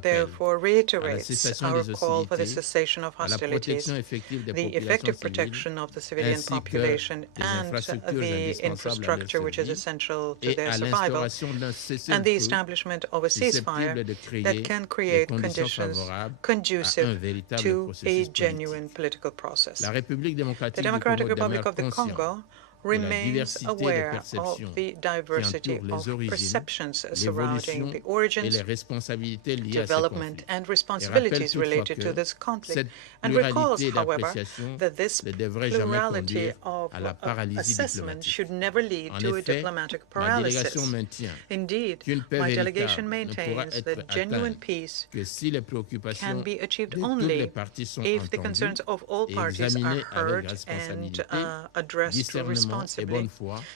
therefore reiterates our call for the cessation of hostilities, the effective protection of the civilian population and the infrastructure which is essential to their survival, and the establishment of a ceasefire that can create conditions conducive to a genuine political process. The Democratic Republic of the Congo remains aware of the diversity of perceptions surrounding the origins, development, and responsibilities related to this conflict, and recalls, however, that this plurality of assessment should never lead to a diplomatic paralysis. Indeed, my delegation maintains that genuine peace can be achieved only if the concerns of all parties are heard and addressed responsibly,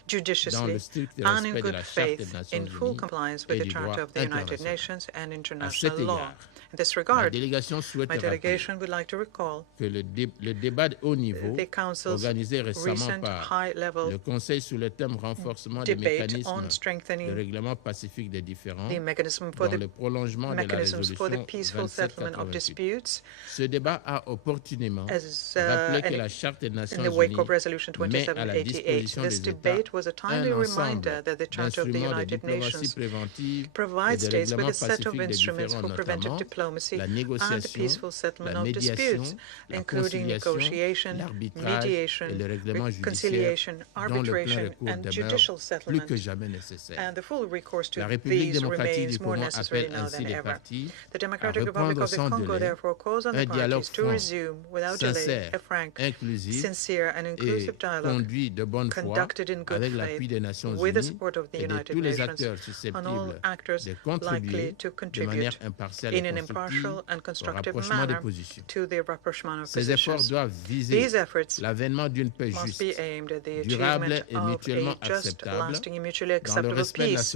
judiciously, and in good faith, in full compliance with the Charter of the United Nations and international law. In this regard, my delegation would like to recall the Council's recent high-level debate on strengthening the mechanisms for the peaceful settlement of disputes, as in the wake of Resolution 2788. This debate was a timely reminder that the Charter of the United Nations provides states with a set of instruments for preventive diplomacy and the peaceful settlement of disputes, including negotiation, mediation, reconciliation, arbitration, and judicial settlement. And the full recourse to these remains more necessary now than ever. The Democratic Republic of the Congo therefore calls on the parties to resume, without delay, a frank, sincere, and inclusive dialogue conducted in good faith with the support of the United Nations on all actors likely to contribute in an impartial and constructive manner to the rapprochement of positions. These efforts must be aimed at the achievement of a just, lasting, and mutually acceptable peace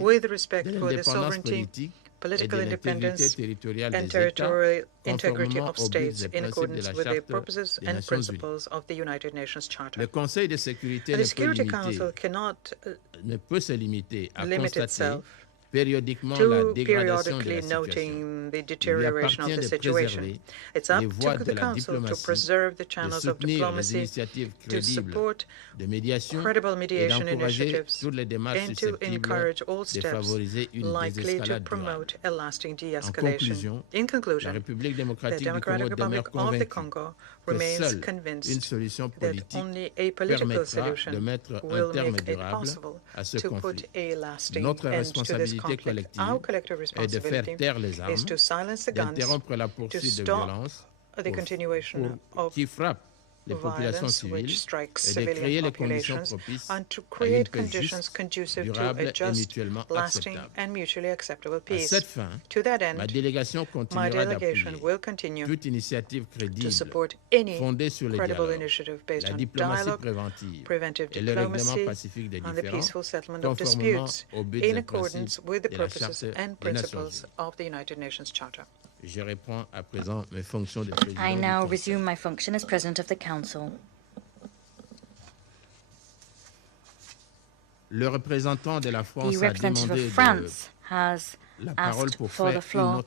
with respect for the sovereignty, political independence, and territorial integrity of states in accordance with the purposes and principles of the United Nations Charter. The Security Council cannot limit itself to periodically noting the deterioration of the situation. It's up to the Council to preserve the channels of diplomacy, to support credible mediation initiatives, and to encourage all steps likely to promote a lasting de-escalation. In conclusion, the Democratic Republic of the Congo remains convinced that only a political solution will make it possible to put a lasting end to this conflict. Our collective responsibility is to silence the guns, to stop the continuation of violence which strikes civilian populations, and to create conditions conducive to a just, lasting, and mutually acceptable peace. To that end, my delegation will continue to support any credible initiative based on dialogue, preventive diplomacy, and the peaceful settlement of disputes in accordance with the purposes and principles of the United Nations Charter. I now resume my function as President of the Council. The representative of France has asked for the floor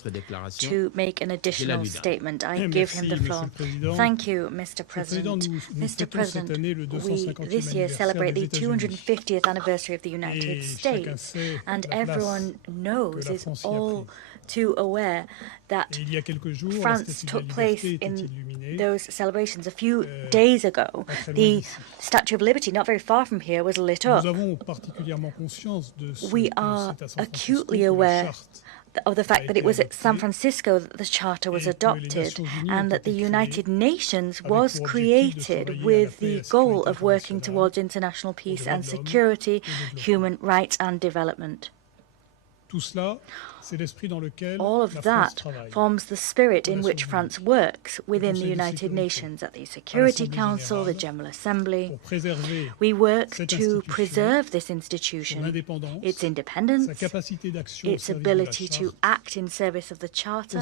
to make an additional statement. I give him the floor. Thank you, Mr. President. Mr. President, we this year celebrate the 250th anniversary of the United States, and everyone knows, is all too aware that France took place in those celebrations a few days ago. The Statue of Liberty, not very far from here, was lit up. We are acutely aware of the fact that it was at San Francisco that the Charter was adopted, and that the United Nations was created with the goal of working towards international peace and security, human rights and development. All of that forms the spirit in which France works within the United Nations, at the Security Council, the General Assembly. We work to preserve this institution, its independence, its ability to act in service of the Charter,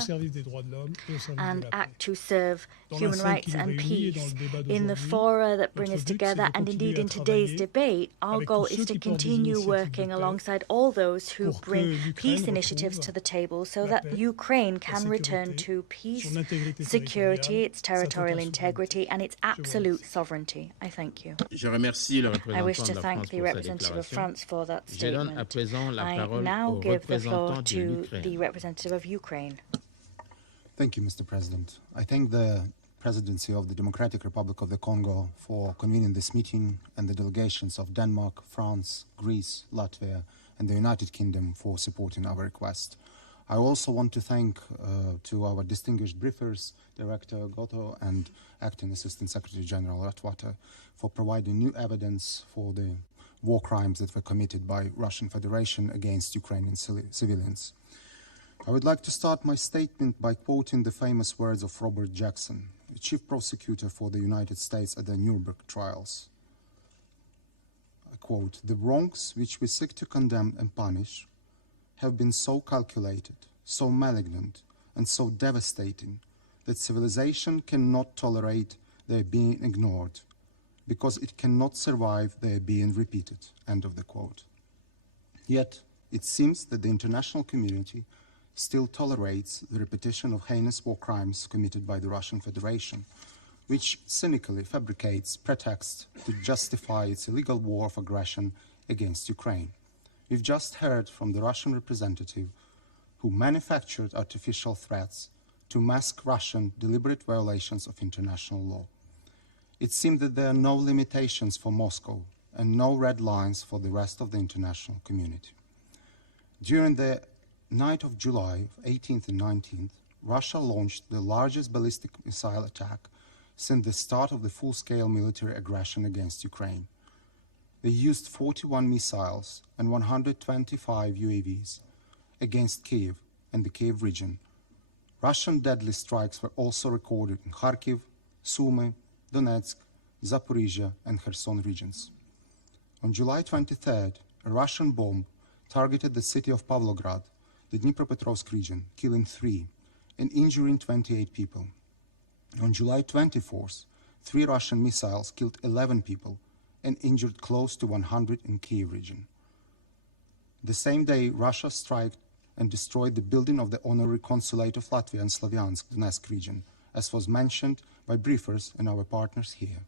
and act to serve human rights and peace. In the fora that bring us together, and indeed in today's debate, our goal is to continue working alongside all those who bring peace initiatives to the table so that Ukraine can return to peace, security, its territorial integrity, and its absolute sovereignty. I thank you. I wish to thank the representative of France for that statement. I now give the floor to the representative of Ukraine. Thank you, Mr. President. I thank the Presidency of the Democratic Republic of the Congo for convening this meeting, and the delegations of Denmark, France, Greece, Latvia, and the United Kingdom for supporting our request. I also want to thank to our distinguished briefers, Director Goto and Acting Assistant Secretary General Ratwata, for providing new evidence for the war crimes that were committed by Russian Federation against Ukrainian civilians. I would like to start my statement by quoting the famous words of Robert Jackson, the chief prosecutor for the United States at the Nuremberg trials. I quote, "The wrongs which we seek to condemn and punish have been so calculated, so malignant, and so devastating that civilization cannot tolerate their being ignored, because it cannot survive their being repeated." End of the quote. Yet, it seems that the international community still tolerates the repetition of heinous war crimes committed by the Russian Federation, which cynically fabricates pretexts to justify its illegal war of aggression against Ukraine. We've just heard from the Russian representative who manufactured artificial threats to mask Russian deliberate violations of international law. It seems that there are no limitations for Moscow and no red lines for the rest of the international community. During the night of July 18th and 19th, Russia launched the largest ballistic missile attack since the start of the full-scale military aggression against Ukraine. They used 41 missiles and 125 UAVs against Kyiv and the Kyiv region. Russian deadly strikes were also recorded in Kharkiv, Sumy, Donetsk, Zaporizhia, and Kherson regions. On July 23rd, a Russian bomb targeted the city of Pavlograd, the Dnipropetrovsk region, killing 3 and injuring 28 people. On July 24th, 3 Russian missiles killed 11 people and injured close to 100 in Kyiv region. The same day, Russia struck and destroyed the building of the honorary consulate of Latvia in Slavyansk, Donetsk region, as was mentioned by briefers and our partners here.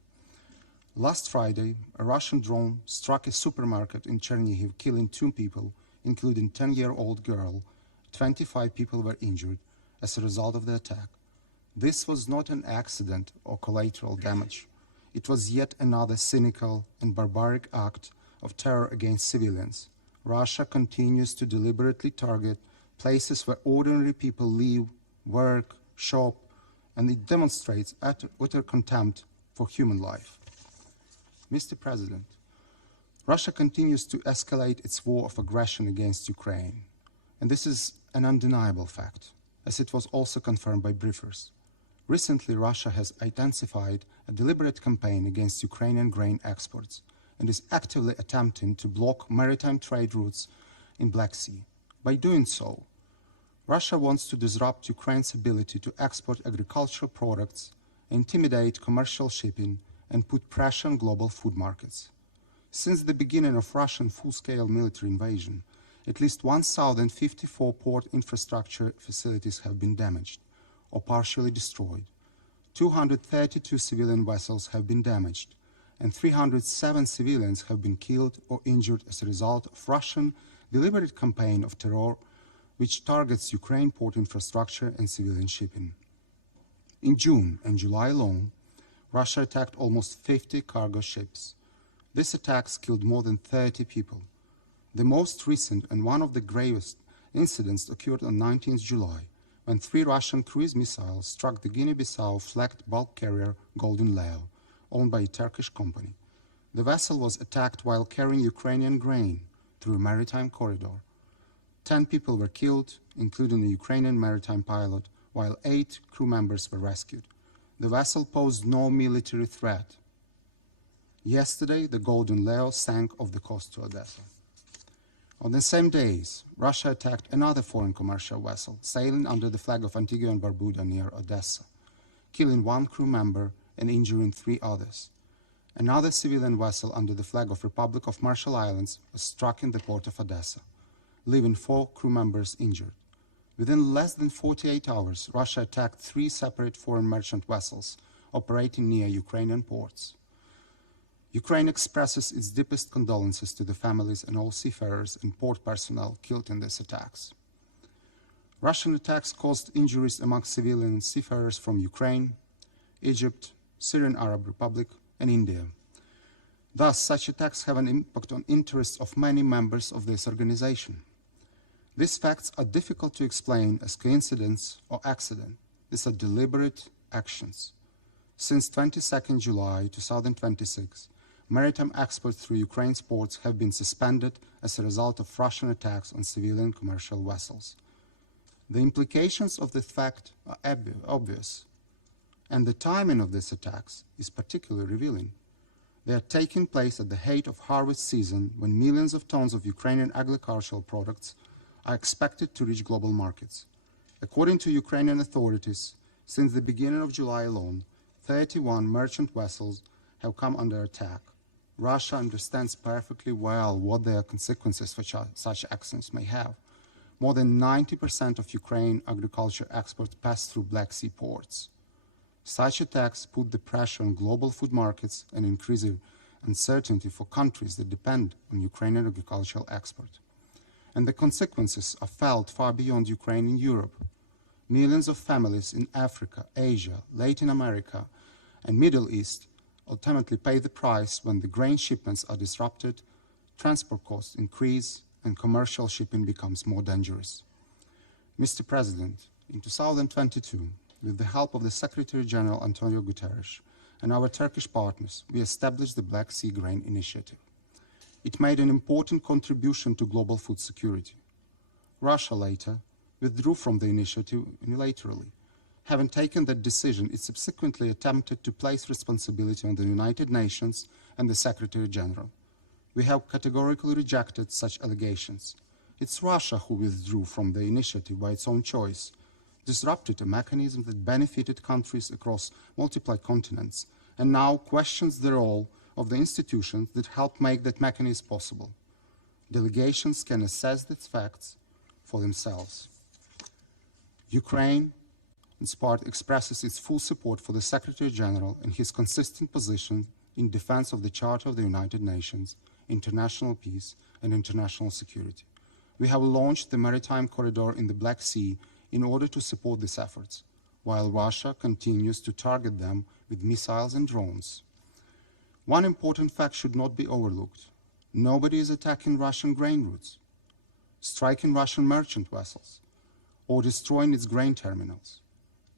Last Friday, a Russian drone struck a supermarket in Chernihiv, killing 2 people, including a 10-year-old girl. 25 people were injured as a result of the attack. This was not an accident or collateral damage. It was yet another cynical and barbaric act of terror against civilians. Russia continues to deliberately target places where ordinary people live, work, shop, and it demonstrates utter contempt for human life. Mr. President, Russia continues to escalate its war of aggression against Ukraine, and this is an undeniable fact, as it was also confirmed by briefers. Recently, Russia has intensified a deliberate campaign against Ukrainian grain exports and is actively attempting to block maritime trade routes in Black Sea. By doing so, Russia wants to disrupt Ukraine's ability to export agricultural products, intimidate commercial shipping, and put pressure on global food markets. Since the beginning of Russian full-scale military invasion, at least 1,054 port infrastructure facilities have been damaged or partially destroyed. 232 civilian vessels have been damaged, and 307 civilians have been killed or injured as a result of Russian deliberate campaign of terror which targets Ukraine port infrastructure and civilian shipping. In June and July alone, Russia attacked almost 50 cargo ships. These attacks killed more than 30 people. The most recent and one of the gravest incidents occurred on 19th July, when 3 Russian cruise missiles struck the Guinea-Bissau flagged bulk carrier Golden Leo, owned by a Turkish company. The vessel was attacked while carrying Ukrainian grain through a maritime corridor. 10 people were killed, including a Ukrainian maritime pilot, while 8 crew members were rescued. The vessel posed no military threat. Yesterday, the Golden Leo sank off the coast to Odessa. On the same days, Russia attacked another foreign commercial vessel sailing under the flag of Antigua and Barbuda near Odessa, killing 1 crew member and injuring 3 others. Another civilian vessel under the flag of Republic of Marshall Islands was struck in the port of Odessa, leaving 4 crew members injured. Within less than 48 hours, Russia attacked 3 separate foreign merchant vessels operating near Ukrainian ports. Ukraine expresses its deepest condolences to the families and all seafarers and port personnel killed in these attacks. Russian attacks caused injuries among civilian seafarers from Ukraine, Egypt, Syrian Arab Republic, and India. Thus, such attacks have an impact on interests of many members of this organization. These facts are difficult to explain as coincidence or accident. These are deliberate actions. Since 22 July 2026, maritime exports through Ukraine's ports have been suspended as a result of Russian attacks on civilian commercial vessels. The implications of this fact are obvious, and the timing of these attacks is particularly revealing. They are taking place at the height of harvest season, when millions of tons of Ukrainian agricultural products are expected to reach global markets. According to Ukrainian authorities, since the beginning of July alone, 31 merchant vessels have come under attack. Russia understands perfectly well what the consequences for such actions may have. More than 90% of Ukraine agriculture exports pass through Black Sea ports. Such attacks put the pressure on global food markets and increase uncertainty for countries that depend on Ukrainian agricultural export. And the consequences are felt far beyond Ukraine in Europe. Millions of families in Africa, Asia, Latin America, and Middle East ultimately pay the price when the grain shipments are disrupted, transport costs increase, and commercial shipping becomes more dangerous. Mr. President, in 2022, with the help of the Secretary General Antonio Guterres and our Turkish partners, we established the Black Sea Grain Initiative. It made an important contribution to global food security. Russia later withdrew from the initiative unilaterally. Having taken that decision, it subsequently attempted to place responsibility on the United Nations and the Secretary General. We have categorically rejected such allegations. It's Russia who withdrew from the initiative by its own choice, disrupted a mechanism that benefited countries across multiple continents, and now questions the role of the institutions that helped make that mechanism possible. Delegations can assess these facts for themselves. Ukraine, in part, expresses its full support for the Secretary General and his consistent position in defense of the Charter of the United Nations, international peace, and international security. We have launched the maritime corridor in the Black Sea in order to support these efforts, while Russia continues to target them with missiles and drones. One important fact should not be overlooked. Nobody is attacking Russian grain routes, striking Russian merchant vessels, or destroying its grain terminals.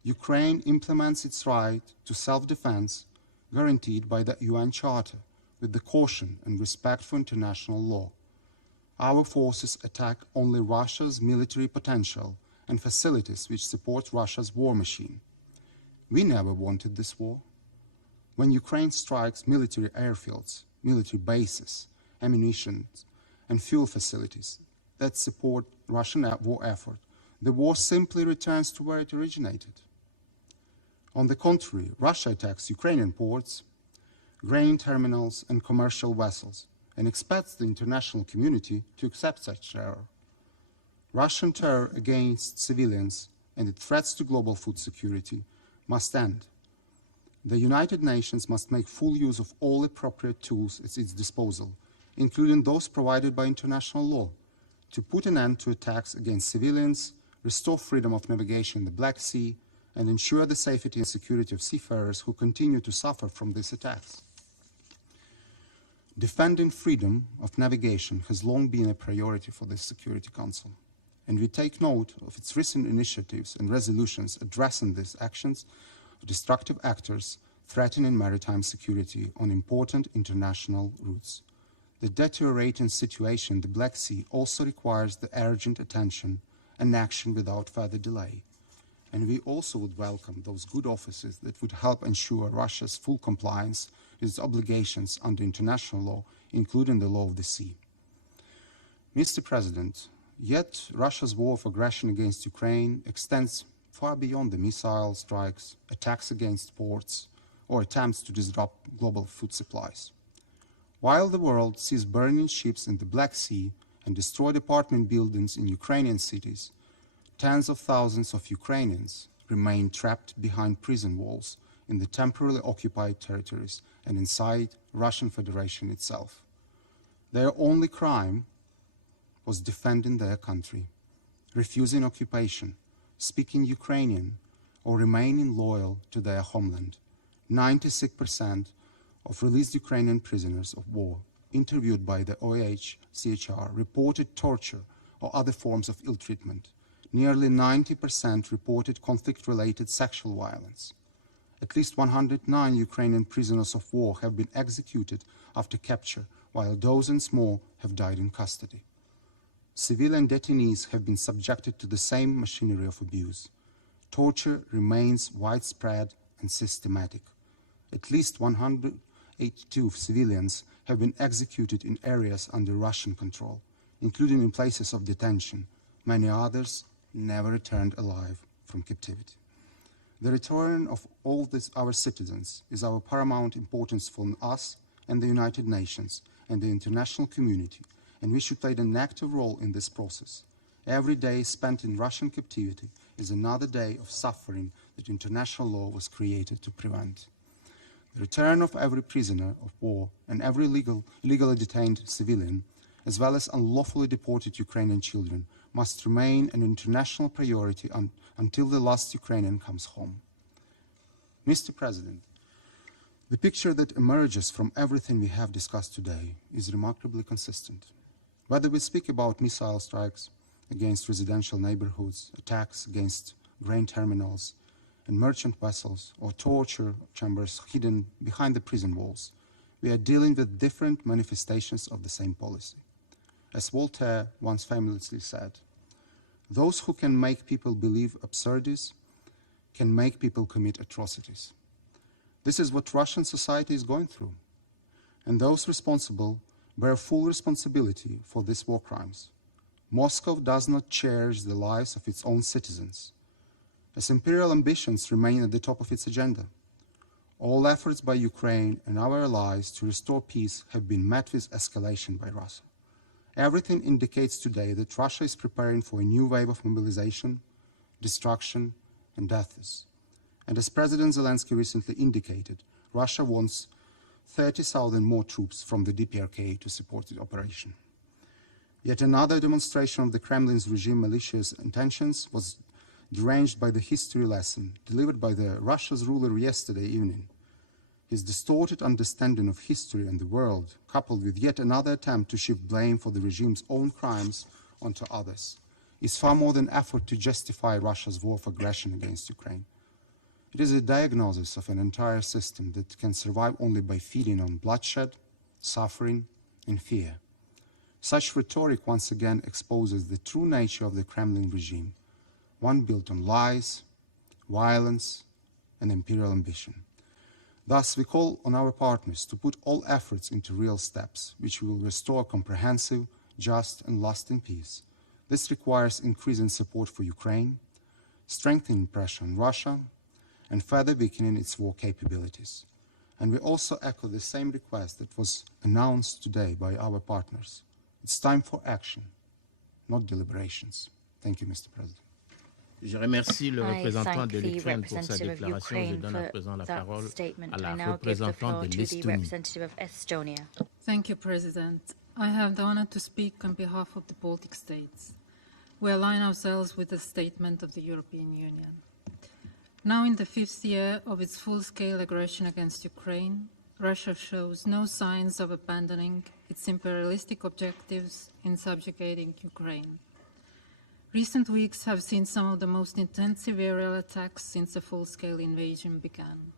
Ukraine implements its right to self-defense guaranteed by the UN Charter with the caution and respect for international law. Our forces attack only Russia's military potential and facilities which support Russia's war machine. We never wanted this war. When Ukraine strikes military airfields, military bases, ammunition, and fuel facilities that support Russian war effort, the war simply returns to where it originated. On the contrary, Russia attacks Ukrainian ports, grain terminals, and commercial vessels, and expects the international community to accept such terror. Russian terror against civilians and its threats to global food security must end. The United Nations must make full use of all appropriate tools at its disposal, including those provided by international law, to put an end to attacks against civilians, restore freedom of navigation in the Black Sea, and ensure the safety and security of seafarers who continue to suffer from these attacks. Defending freedom of navigation has long been a priority for the Security Council, and we take note of its recent initiatives and resolutions addressing these actions of destructive actors threatening maritime security on important international routes. The deteriorating situation in the Black Sea also requires the urgent attention and action without further delay. And we also would welcome those good offices that would help ensure Russia's full compliance with its obligations under international law, including the law of the sea. Mr. President, yet Russia's war of aggression against Ukraine extends far beyond the missile strikes, attacks against ports, or attempts to disrupt global food supplies. While the world sees burning ships in the Black Sea and destroyed apartment buildings in Ukrainian cities, tens of thousands of Ukrainians remain trapped behind prison walls in the temporarily occupied territories and inside Russian Federation itself. Their only crime was defending their country, refusing occupation, speaking Ukrainian, or remaining loyal to their homeland. 96% of released Ukrainian prisoners of war interviewed by the OHCHR reported torture or other forms of ill treatment. Nearly 90% reported conflict-related sexual violence. At least 109 Ukrainian prisoners of war have been executed after capture, while dozens more have died in custody. Civilian detainees have been subjected to the same machinery of abuse. Torture remains widespread and systematic. At least 182 civilians have been executed in areas under Russian control, including in places of detention. Many others never returned alive from captivity. The return of all our citizens is our paramount importance for us and the United Nations and the international community, and we should play an active role in this process. Every day spent in Russian captivity is another day of suffering that international law was created to prevent. The return of every prisoner of war and every illegally detained civilian, as well as unlawfully deported Ukrainian children, must remain an international priority until the last Ukrainian comes home. Mr. President, the picture that emerges from everything we have discussed today is remarkably consistent. Whether we speak about missile strikes against residential neighborhoods, attacks against grain terminals and merchant vessels, or torture chambers hidden behind the prison walls, we are dealing with different manifestations of the same policy. As Voltaire once famously said, those who can make people believe absurdities can make people commit atrocities. This is what Russian society is going through, and those responsible bear full responsibility for these war crimes. Moscow does not cherish the lives of its own citizens, as imperial ambitions remain at the top of its agenda. All efforts by Ukraine and our allies to restore peace have been met with escalation by Russia. Everything indicates today that Russia is preparing for a new wave of mobilization, destruction, and deaths. And as President Zelensky recently indicated, Russia wants 30,000 more troops from the DPRK to support the operation. Yet another demonstration of the Kremlin's regime malicious intentions was deranged by the history lesson delivered by Russia's ruler yesterday evening. His distorted understanding of history and the world, coupled with yet another attempt to shift blame for the regime's own crimes onto others, is far more than effort to justify Russia's war of aggression against Ukraine. It is a diagnosis of an entire system that can survive only by feeding on bloodshed, suffering, and fear. Such rhetoric once again exposes the true nature of the Kremlin regime, one built on lies, violence, and imperial ambition. Thus, we call on our partners to put all efforts into real steps, which will restore comprehensive, just, and lasting peace. This requires increasing support for Ukraine, strengthening pressure on Russia, and further weakening its war capabilities. And we also echo the same request that was announced today by our partners. It's time for action, not deliberations. Thank you, Mr. President. Je remercie le représentant de l'Ukraine pour sa déclaration. Je donne à présent la parole à la représentante de l'Estonie. Thank you, President. I have the honor to speak on behalf of the Baltic states. We align ourselves with the statement of the European Union. Now in the 5th year of its full-scale aggression against Ukraine, Russia shows no signs of abandoning its imperialistic objectives in subjugating Ukraine. Recent weeks have seen some of the most intensive aerial attacks since the full-scale invasion began.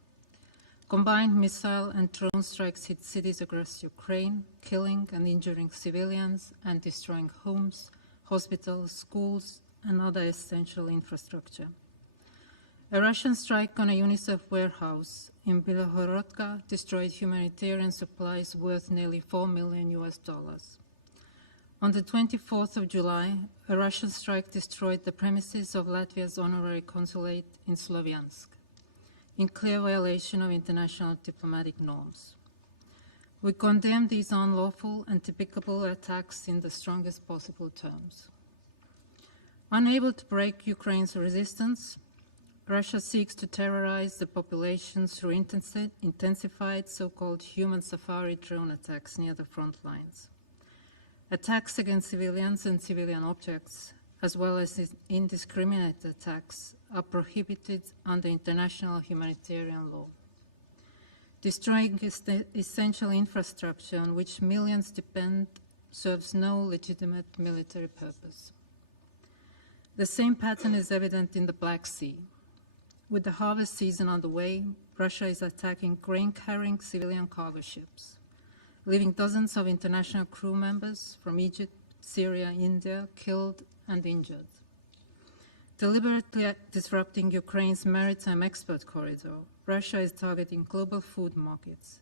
Combined missile and drone strikes hit cities across Ukraine, killing and injuring civilians and destroying homes, hospitals, schools, and other essential infrastructure. A Russian strike on a UNICEF warehouse in Bilohorodka destroyed humanitarian supplies worth nearly $4 million. On the 24th of July, a Russian strike destroyed the premises of Latvia's honorary consulate in Slovyansk, in clear violation of international diplomatic norms. We condemn these unlawful and typical attacks in the strongest possible terms. Unable to break Ukraine's resistance, Russia seeks to terrorize the population through intensified so-called human safari drone attacks near the front lines. Attacks against civilians and civilian objects, as well as indiscriminate attacks, are prohibited under international humanitarian law. Destroying essential infrastructure on which millions depend serves no legitimate military purpose. The same pattern is evident in the Black Sea. With the harvest season on the way, Russia is attacking grain-carrying civilian cargo ships, leaving dozens of international crew members from Egypt, Syria, India killed and injured. Deliberately disrupting Ukraine's maritime export corridor, Russia is targeting global food markets,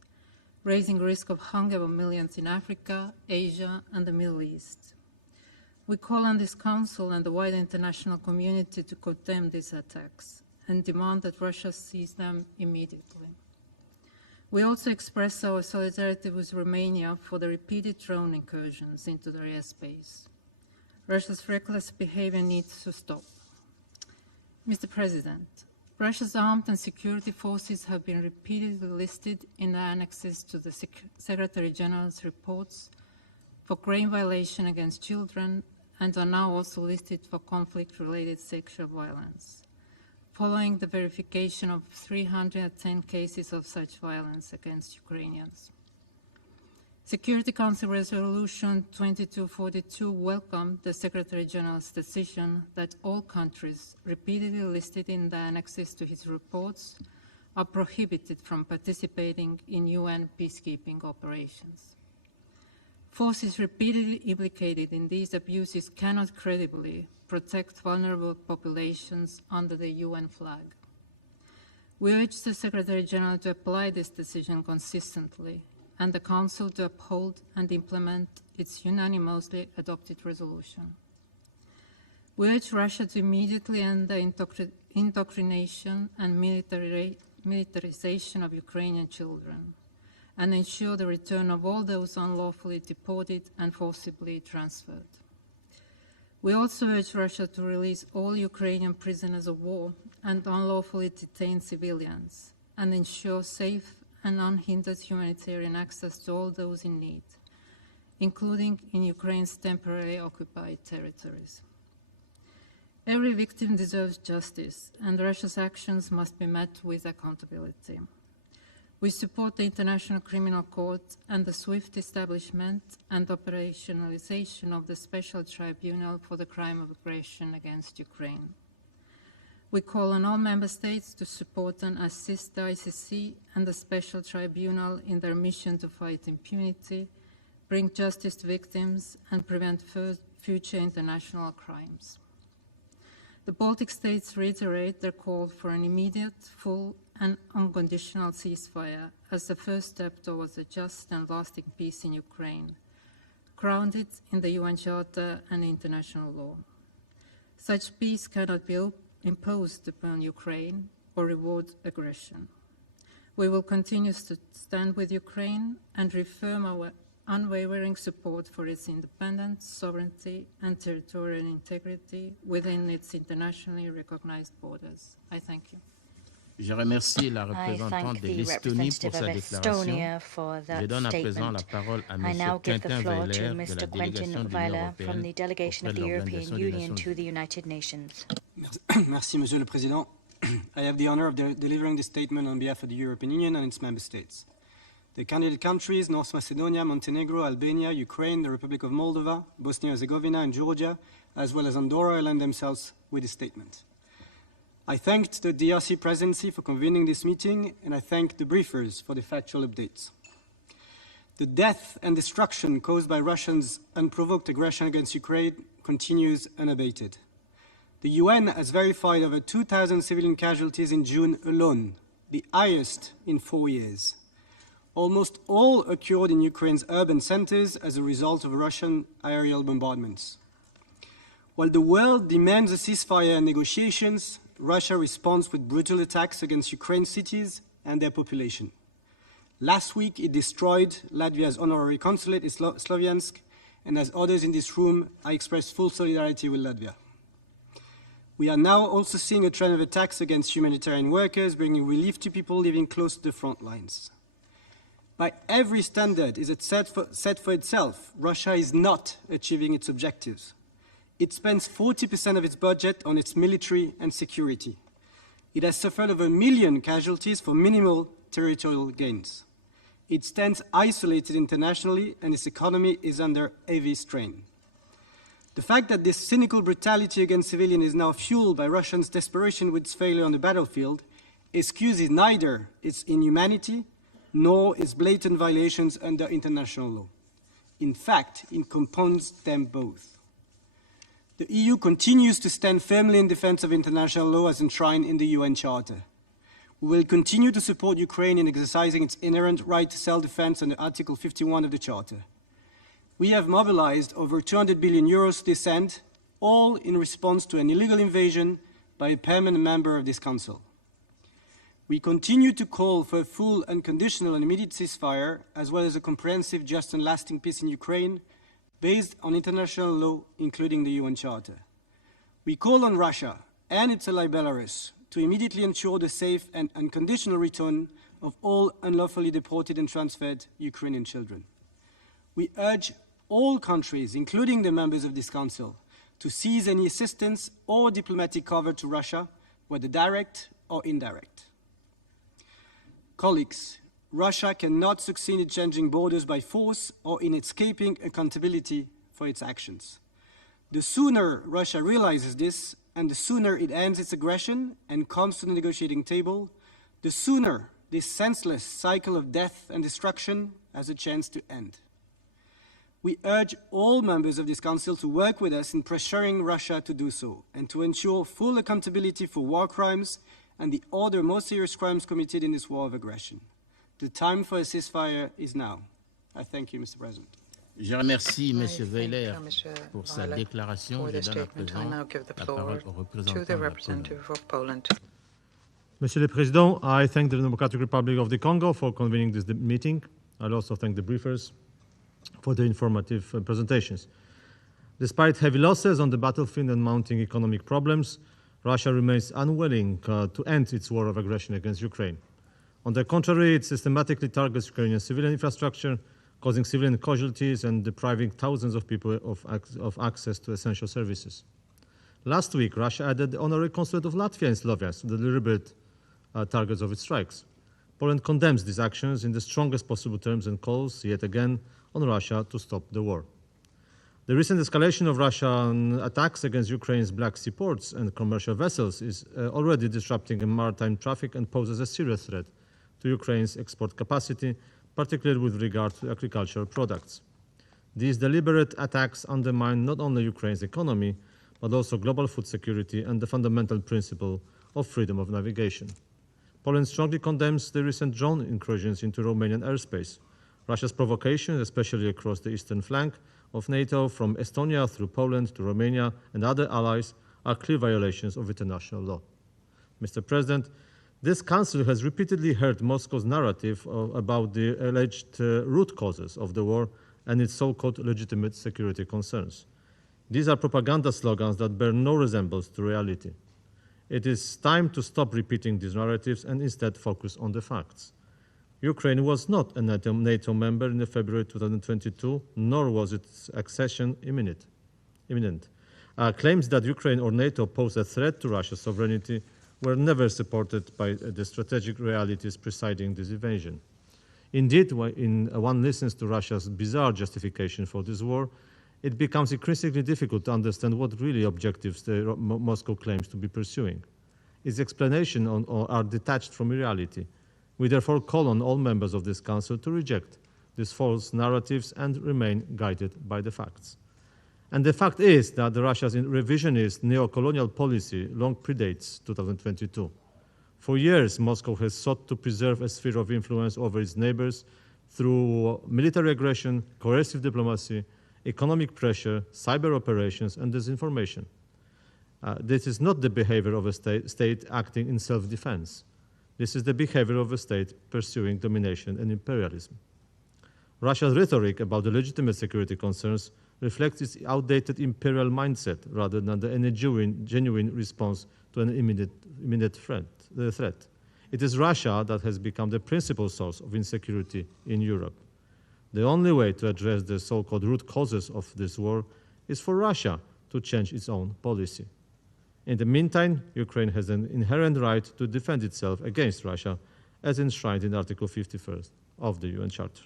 raising risk of hunger for millions in Africa, Asia, and the Middle East. We call on this Council and the wider international community to condemn these attacks and demand that Russia cease them immediately. We also express our solidarity with Romania for the repeated drone incursions into their airspace. Russia's reckless behavior needs to stop. Mr. President, Russia's armed and security forces have been repeatedly listed in the annexes to the Secretary General's reports for grave violation against children and are now also listed for conflict-related sexual violence, following the verification of 310 cases of such violence against Ukrainians. Security Council Resolution 2242 welcomed the Secretary General's decision that all countries repeatedly listed in the annexes to his reports are prohibited from participating in UN peacekeeping operations. Forces repeatedly implicated in these abuses cannot credibly protect vulnerable populations under the UN flag. We urge the Secretary General to apply this decision consistently and the Council to uphold and implement its unanimously adopted resolution. We urge Russia to immediately end the indoctrination and militarization of Ukrainian children and ensure the return of all those unlawfully deported and forcibly transferred. We also urge Russia to release all Ukrainian prisoners of war and unlawfully detained civilians and ensure safe and unhindered humanitarian access to all those in need, including in Ukraine's temporarily occupied territories. Every victim deserves justice, and Russia's actions must be met with accountability. We support the International Criminal Court and the swift establishment and operationalization of the Special Tribunal for the Crime of Aggression against Ukraine. We call on all member states to support and assist the ICC and the Special Tribunal in their mission to fight impunity, bring justice to victims, and prevent future international crimes. The Baltic states reiterate their call for an immediate, full, and unconditional ceasefire as the first step towards a just and lasting peace in Ukraine, grounded in the UN Charter and international law. Such peace cannot be imposed upon Ukraine or reward aggression. We will continue to stand with Ukraine and reaffirm our unwavering support for its independence, sovereignty, and territorial integrity within its internationally recognized borders. I thank you. Je remercie la représentante de l'Estonie pour sa déclaration. Je donne à présent la parole à M. Quentin Weiler de la délégation de l'Union européenne auprès de l'Organisation des Nations Unies. Merci, Monsieur le Président. I have the honor of delivering this statement on behalf of the European Union and its member states. The candidate countries, North Macedonia, Montenegro, Albania, Ukraine, the Republic of Moldova, Bosnia and Herzegovina, and Georgia, as well as Andorra, align themselves with this statement. I thanked the DRC presidency for convening this meeting, and I thank the briefers for the factual updates. The death and destruction caused by Russia's unprovoked aggression against Ukraine continues unabated. The UN has verified over 2,000 civilian casualties in June alone, the highest in 4 years. Almost all occurred in Ukraine's urban centers as a result of Russian aerial bombardments. While the world demands a ceasefire and negotiations, Russia responds with brutal attacks against Ukraine's cities and their population. Last week, it destroyed Latvia's honorary consulate in Sloviansk, and as others in this room, I express full solidarity with Latvia. We are now also seeing a trend of attacks against humanitarian workers, bringing relief to people living close to the front lines. By every standard is it set for itself, Russia is not achieving its objectives. It spends 40% of its budget on its military and security. It has suffered over 1 million casualties for minimal territorial gains. It stands isolated internationally, and its economy is under heavy strain. The fact that this cynical brutality against civilians is now fueled by Russians' desperation with its failure on the battlefield excuses neither its inhumanity nor its blatant violations under international law. In fact, it compounds them both. The EU continues to stand firmly in defense of international law as enshrined in the UN Charter. We will continue to support Ukraine in exercising its inherent right to self-defense under Article 51 of the Charter. We have mobilized over 200 billion euros to this end, all in response to an illegal invasion by a permanent member of this Council. We continue to call for a full, unconditional and immediate ceasefire, as well as a comprehensive, just and lasting peace in Ukraine, based on international law, including the UN Charter. We call on Russia and its ally Belarus to immediately ensure the safe and unconditional return of all unlawfully deported and transferred Ukrainian children. We urge all countries, including the members of this Council, to cease any assistance or diplomatic cover to Russia, whether direct or indirect. Colleagues, Russia cannot succeed in changing borders by force or in escaping accountability for its actions. The sooner Russia realizes this, and the sooner it ends its aggression and comes to the negotiating table, the sooner this senseless cycle of death and destruction has a chance to end. We urge all members of this Council to work with us in pressuring Russia to do so, and to ensure full accountability for war crimes and the other most serious crimes committed in this war of aggression. The time for a ceasefire is now. I thank you, Mr. President. Je remercie M. Weiler pour sa déclaration. Je donne à présent la parole au représentant de Poland. Monsieur le Président, I thank the Democratic Republic of the Congo for convening this meeting. I'll also thank the briefers for the informative presentations. Despite heavy losses on the battlefield and mounting economic problems, Russia remains unwilling to end its war of aggression against Ukraine. On the contrary, it systematically targets Ukrainian civilian infrastructure, causing civilian casualties and depriving thousands of people of access to essential services. Last week, Russia added the honorary consulate of Latvia in Sloviansk to the deliberate targets of its strikes. Poland condemns these actions in the strongest possible terms and calls, yet again, on Russia to stop the war. The recent escalation of Russian attacks against Ukraine's Black Sea ports and commercial vessels is already disrupting maritime traffic and poses a serious threat to Ukraine's export capacity, particularly with regard to agricultural products. These deliberate attacks undermine not only Ukraine's economy, but also global food security and the fundamental principle of freedom of navigation. Poland strongly condemns the recent drone incursions into Romanian airspace. Russia's provocations, especially across the eastern flank of NATO, from Estonia through Poland to Romania and other allies, are clear violations of international law. Mr. President, this Council has repeatedly heard Moscow's narrative about the alleged root causes of the war and its so-called legitimate security concerns. These are propaganda slogans that bear no resemblance to reality. It is time to stop repeating these narratives and instead focus on the facts. Ukraine was not a NATO member in February 2022, nor was its accession imminent. Claims that Ukraine or NATO pose a threat to Russia's sovereignty were never supported by the strategic realities preceding this invasion. Indeed, when one listens to Russia's bizarre justification for this war, it becomes increasingly difficult to understand what really objectives Moscow claims to be pursuing. Its explanation are detached from reality. We therefore call on all members of this Council to reject these false narratives and remain guided by the facts. And the fact is that Russia's revisionist neo-colonial policy long predates 2022. For years, Moscow has sought to preserve a sphere of influence over its neighbors through military aggression, coercive diplomacy, economic pressure, cyber operations, and disinformation. This is not the behavior of a state acting in self-defense. This is the behavior of a state pursuing domination and imperialism. Russia's rhetoric about the legitimate security concerns reflects its outdated imperial mindset rather than any genuine response to an immediate threat. It is Russia that has become the principal source of insecurity in Europe. The only way to address the so-called root causes of this war is for Russia to change its own policy. In the meantime, Ukraine has an inherent right to defend itself against Russia, as enshrined in Article 51 of the UN Charter.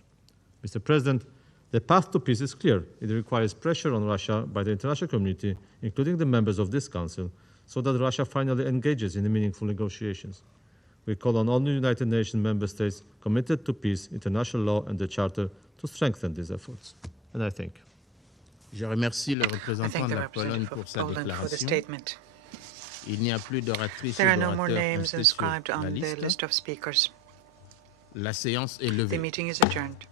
Mr. President, the path to peace is clear. It requires pressure on Russia by the international community, including the members of this Council, so that Russia finally engages in meaningful negotiations. We call on all the United Nations member states committed to peace, international law, and the Charter to strengthen these efforts. And I thank you. Je remercie le représentant de la Pologne pour sa déclaration. There are no more names inscribed on the list of speakers. La séance est levée. The meeting is adjourned.